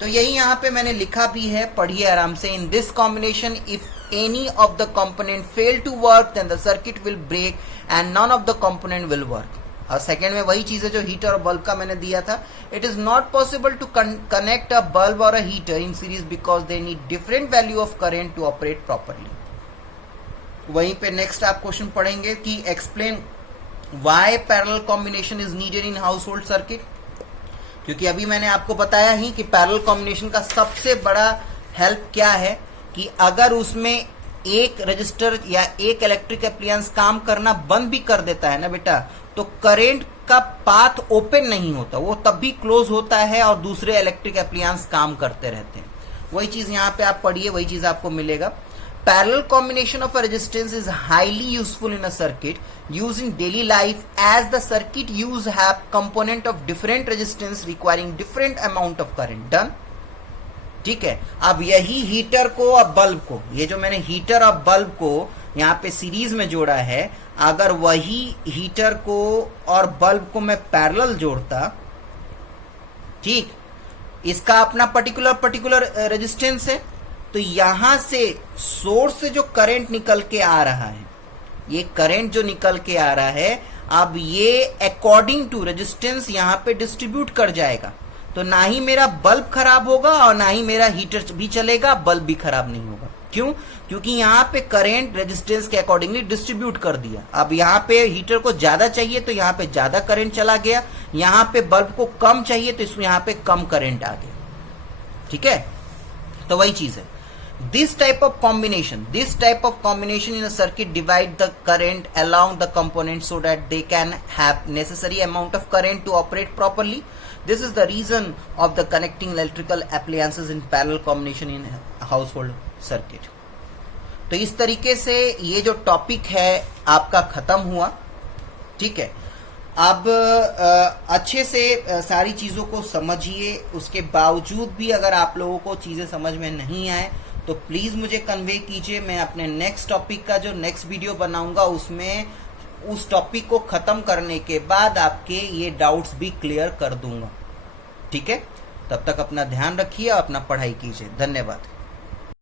तो यही यहां पे मैंने लिखा भी है, पढ़िए आराम से। In this combination if any of the component fail to work then the circuit will break and none of the component will work. और सेकेंड में वही चीज है जो हीटर और बल्ब का मैंने दिया था। It is not possible to connect a bulb और a heater in series because they need different value of current to operate properly. वहीं पे नेक्स्ट आप क्वेश्चन पढ़ेंगे कि explain why parallel combination is needed in household circuit. क्योंकि अभी मैंने आपको बताया ही कि पैरेलल कॉम्बिनेशन का सबसे बड़ा हेल्प क्या है कि अगर उसमें एक रजिस्टर या एक इलेक्ट्रिक एप्लियंस काम करना बंद भी कर देता है ना बेटा, तो करंट का पाथ ओपन नहीं होता, वो तब भी क्लोज होता है और दूसरे इलेक्ट्रिक एप्लियंस काम करते रहते हैं। वही चीज यहाँ पे आप पढ़िए, वही चीज आपको मिलेगा। Parallel combination of a resistance is highly useful in a circuit used in daily life as the circuit use have component of different resistance requiring different amount of current. Done? ठीक है। अब यही हीटर को और bulb को, ये जो मैंने हीटर और बल्ब को यहाँ पे सीरीज में जोड़ा है, अगर वही हीटर को और बल्ब को मैं पैरेलल जोड़ता, ठीक, इसका अपना पर्टिकुलर रेजिस्टेंस है, तो यहां से सोर्स से जो करंट निकल के आ रहा है, ये करंट जो निकल के आ रहा है, अब ये अकॉर्डिंग टू रेजिस्टेंस यहां पे डिस्ट्रीब्यूट कर जाएगा। तो ना ही मेरा बल्ब खराब होगा और ना ही मेरा हीटर भी चलेगा, बल्ब भी खराब नहीं होगा। क्यों? क्योंकि यहां पे करंट रेजिस्टेंस के अकॉर्डिंगली डिस्ट्रीब्यूट कर दिया। अब यहां पे हीटर को ज्यादा चाहिए तो यहां पे ज्यादा करंट चला गया, यहां पे बल्ब को कम चाहिए तो इसमें यहां पे कम करंट आ गया, ठीक है। तो वही चीज है। This type of combination in a circuit divide the current along the components so that they can have necessary amount of current to operate properly. This is the reason of the connecting electrical appliances in parallel combination in household circuit. तो इस तरीके से ये जो topic है आपका खत्म हुआ, ठीक है। अब अच्छे से सारी चीजों को समझिए। उसके बावजूद भी अगर आप लोगों को चीजें समझ में नहीं आए तो प्लीज मुझे कन्वे कीजिए। मैं अपने नेक्स्ट टॉपिक का जो नेक्स्ट वीडियो बनाऊंगा उसमें उस टॉपिक को खत्म करने के बाद आपके ये डाउट्स भी क्लियर कर दूंगा, ठीक है। तब तक अपना ध्यान रखिए और अपना पढ़ाई कीजिए। धन्यवाद।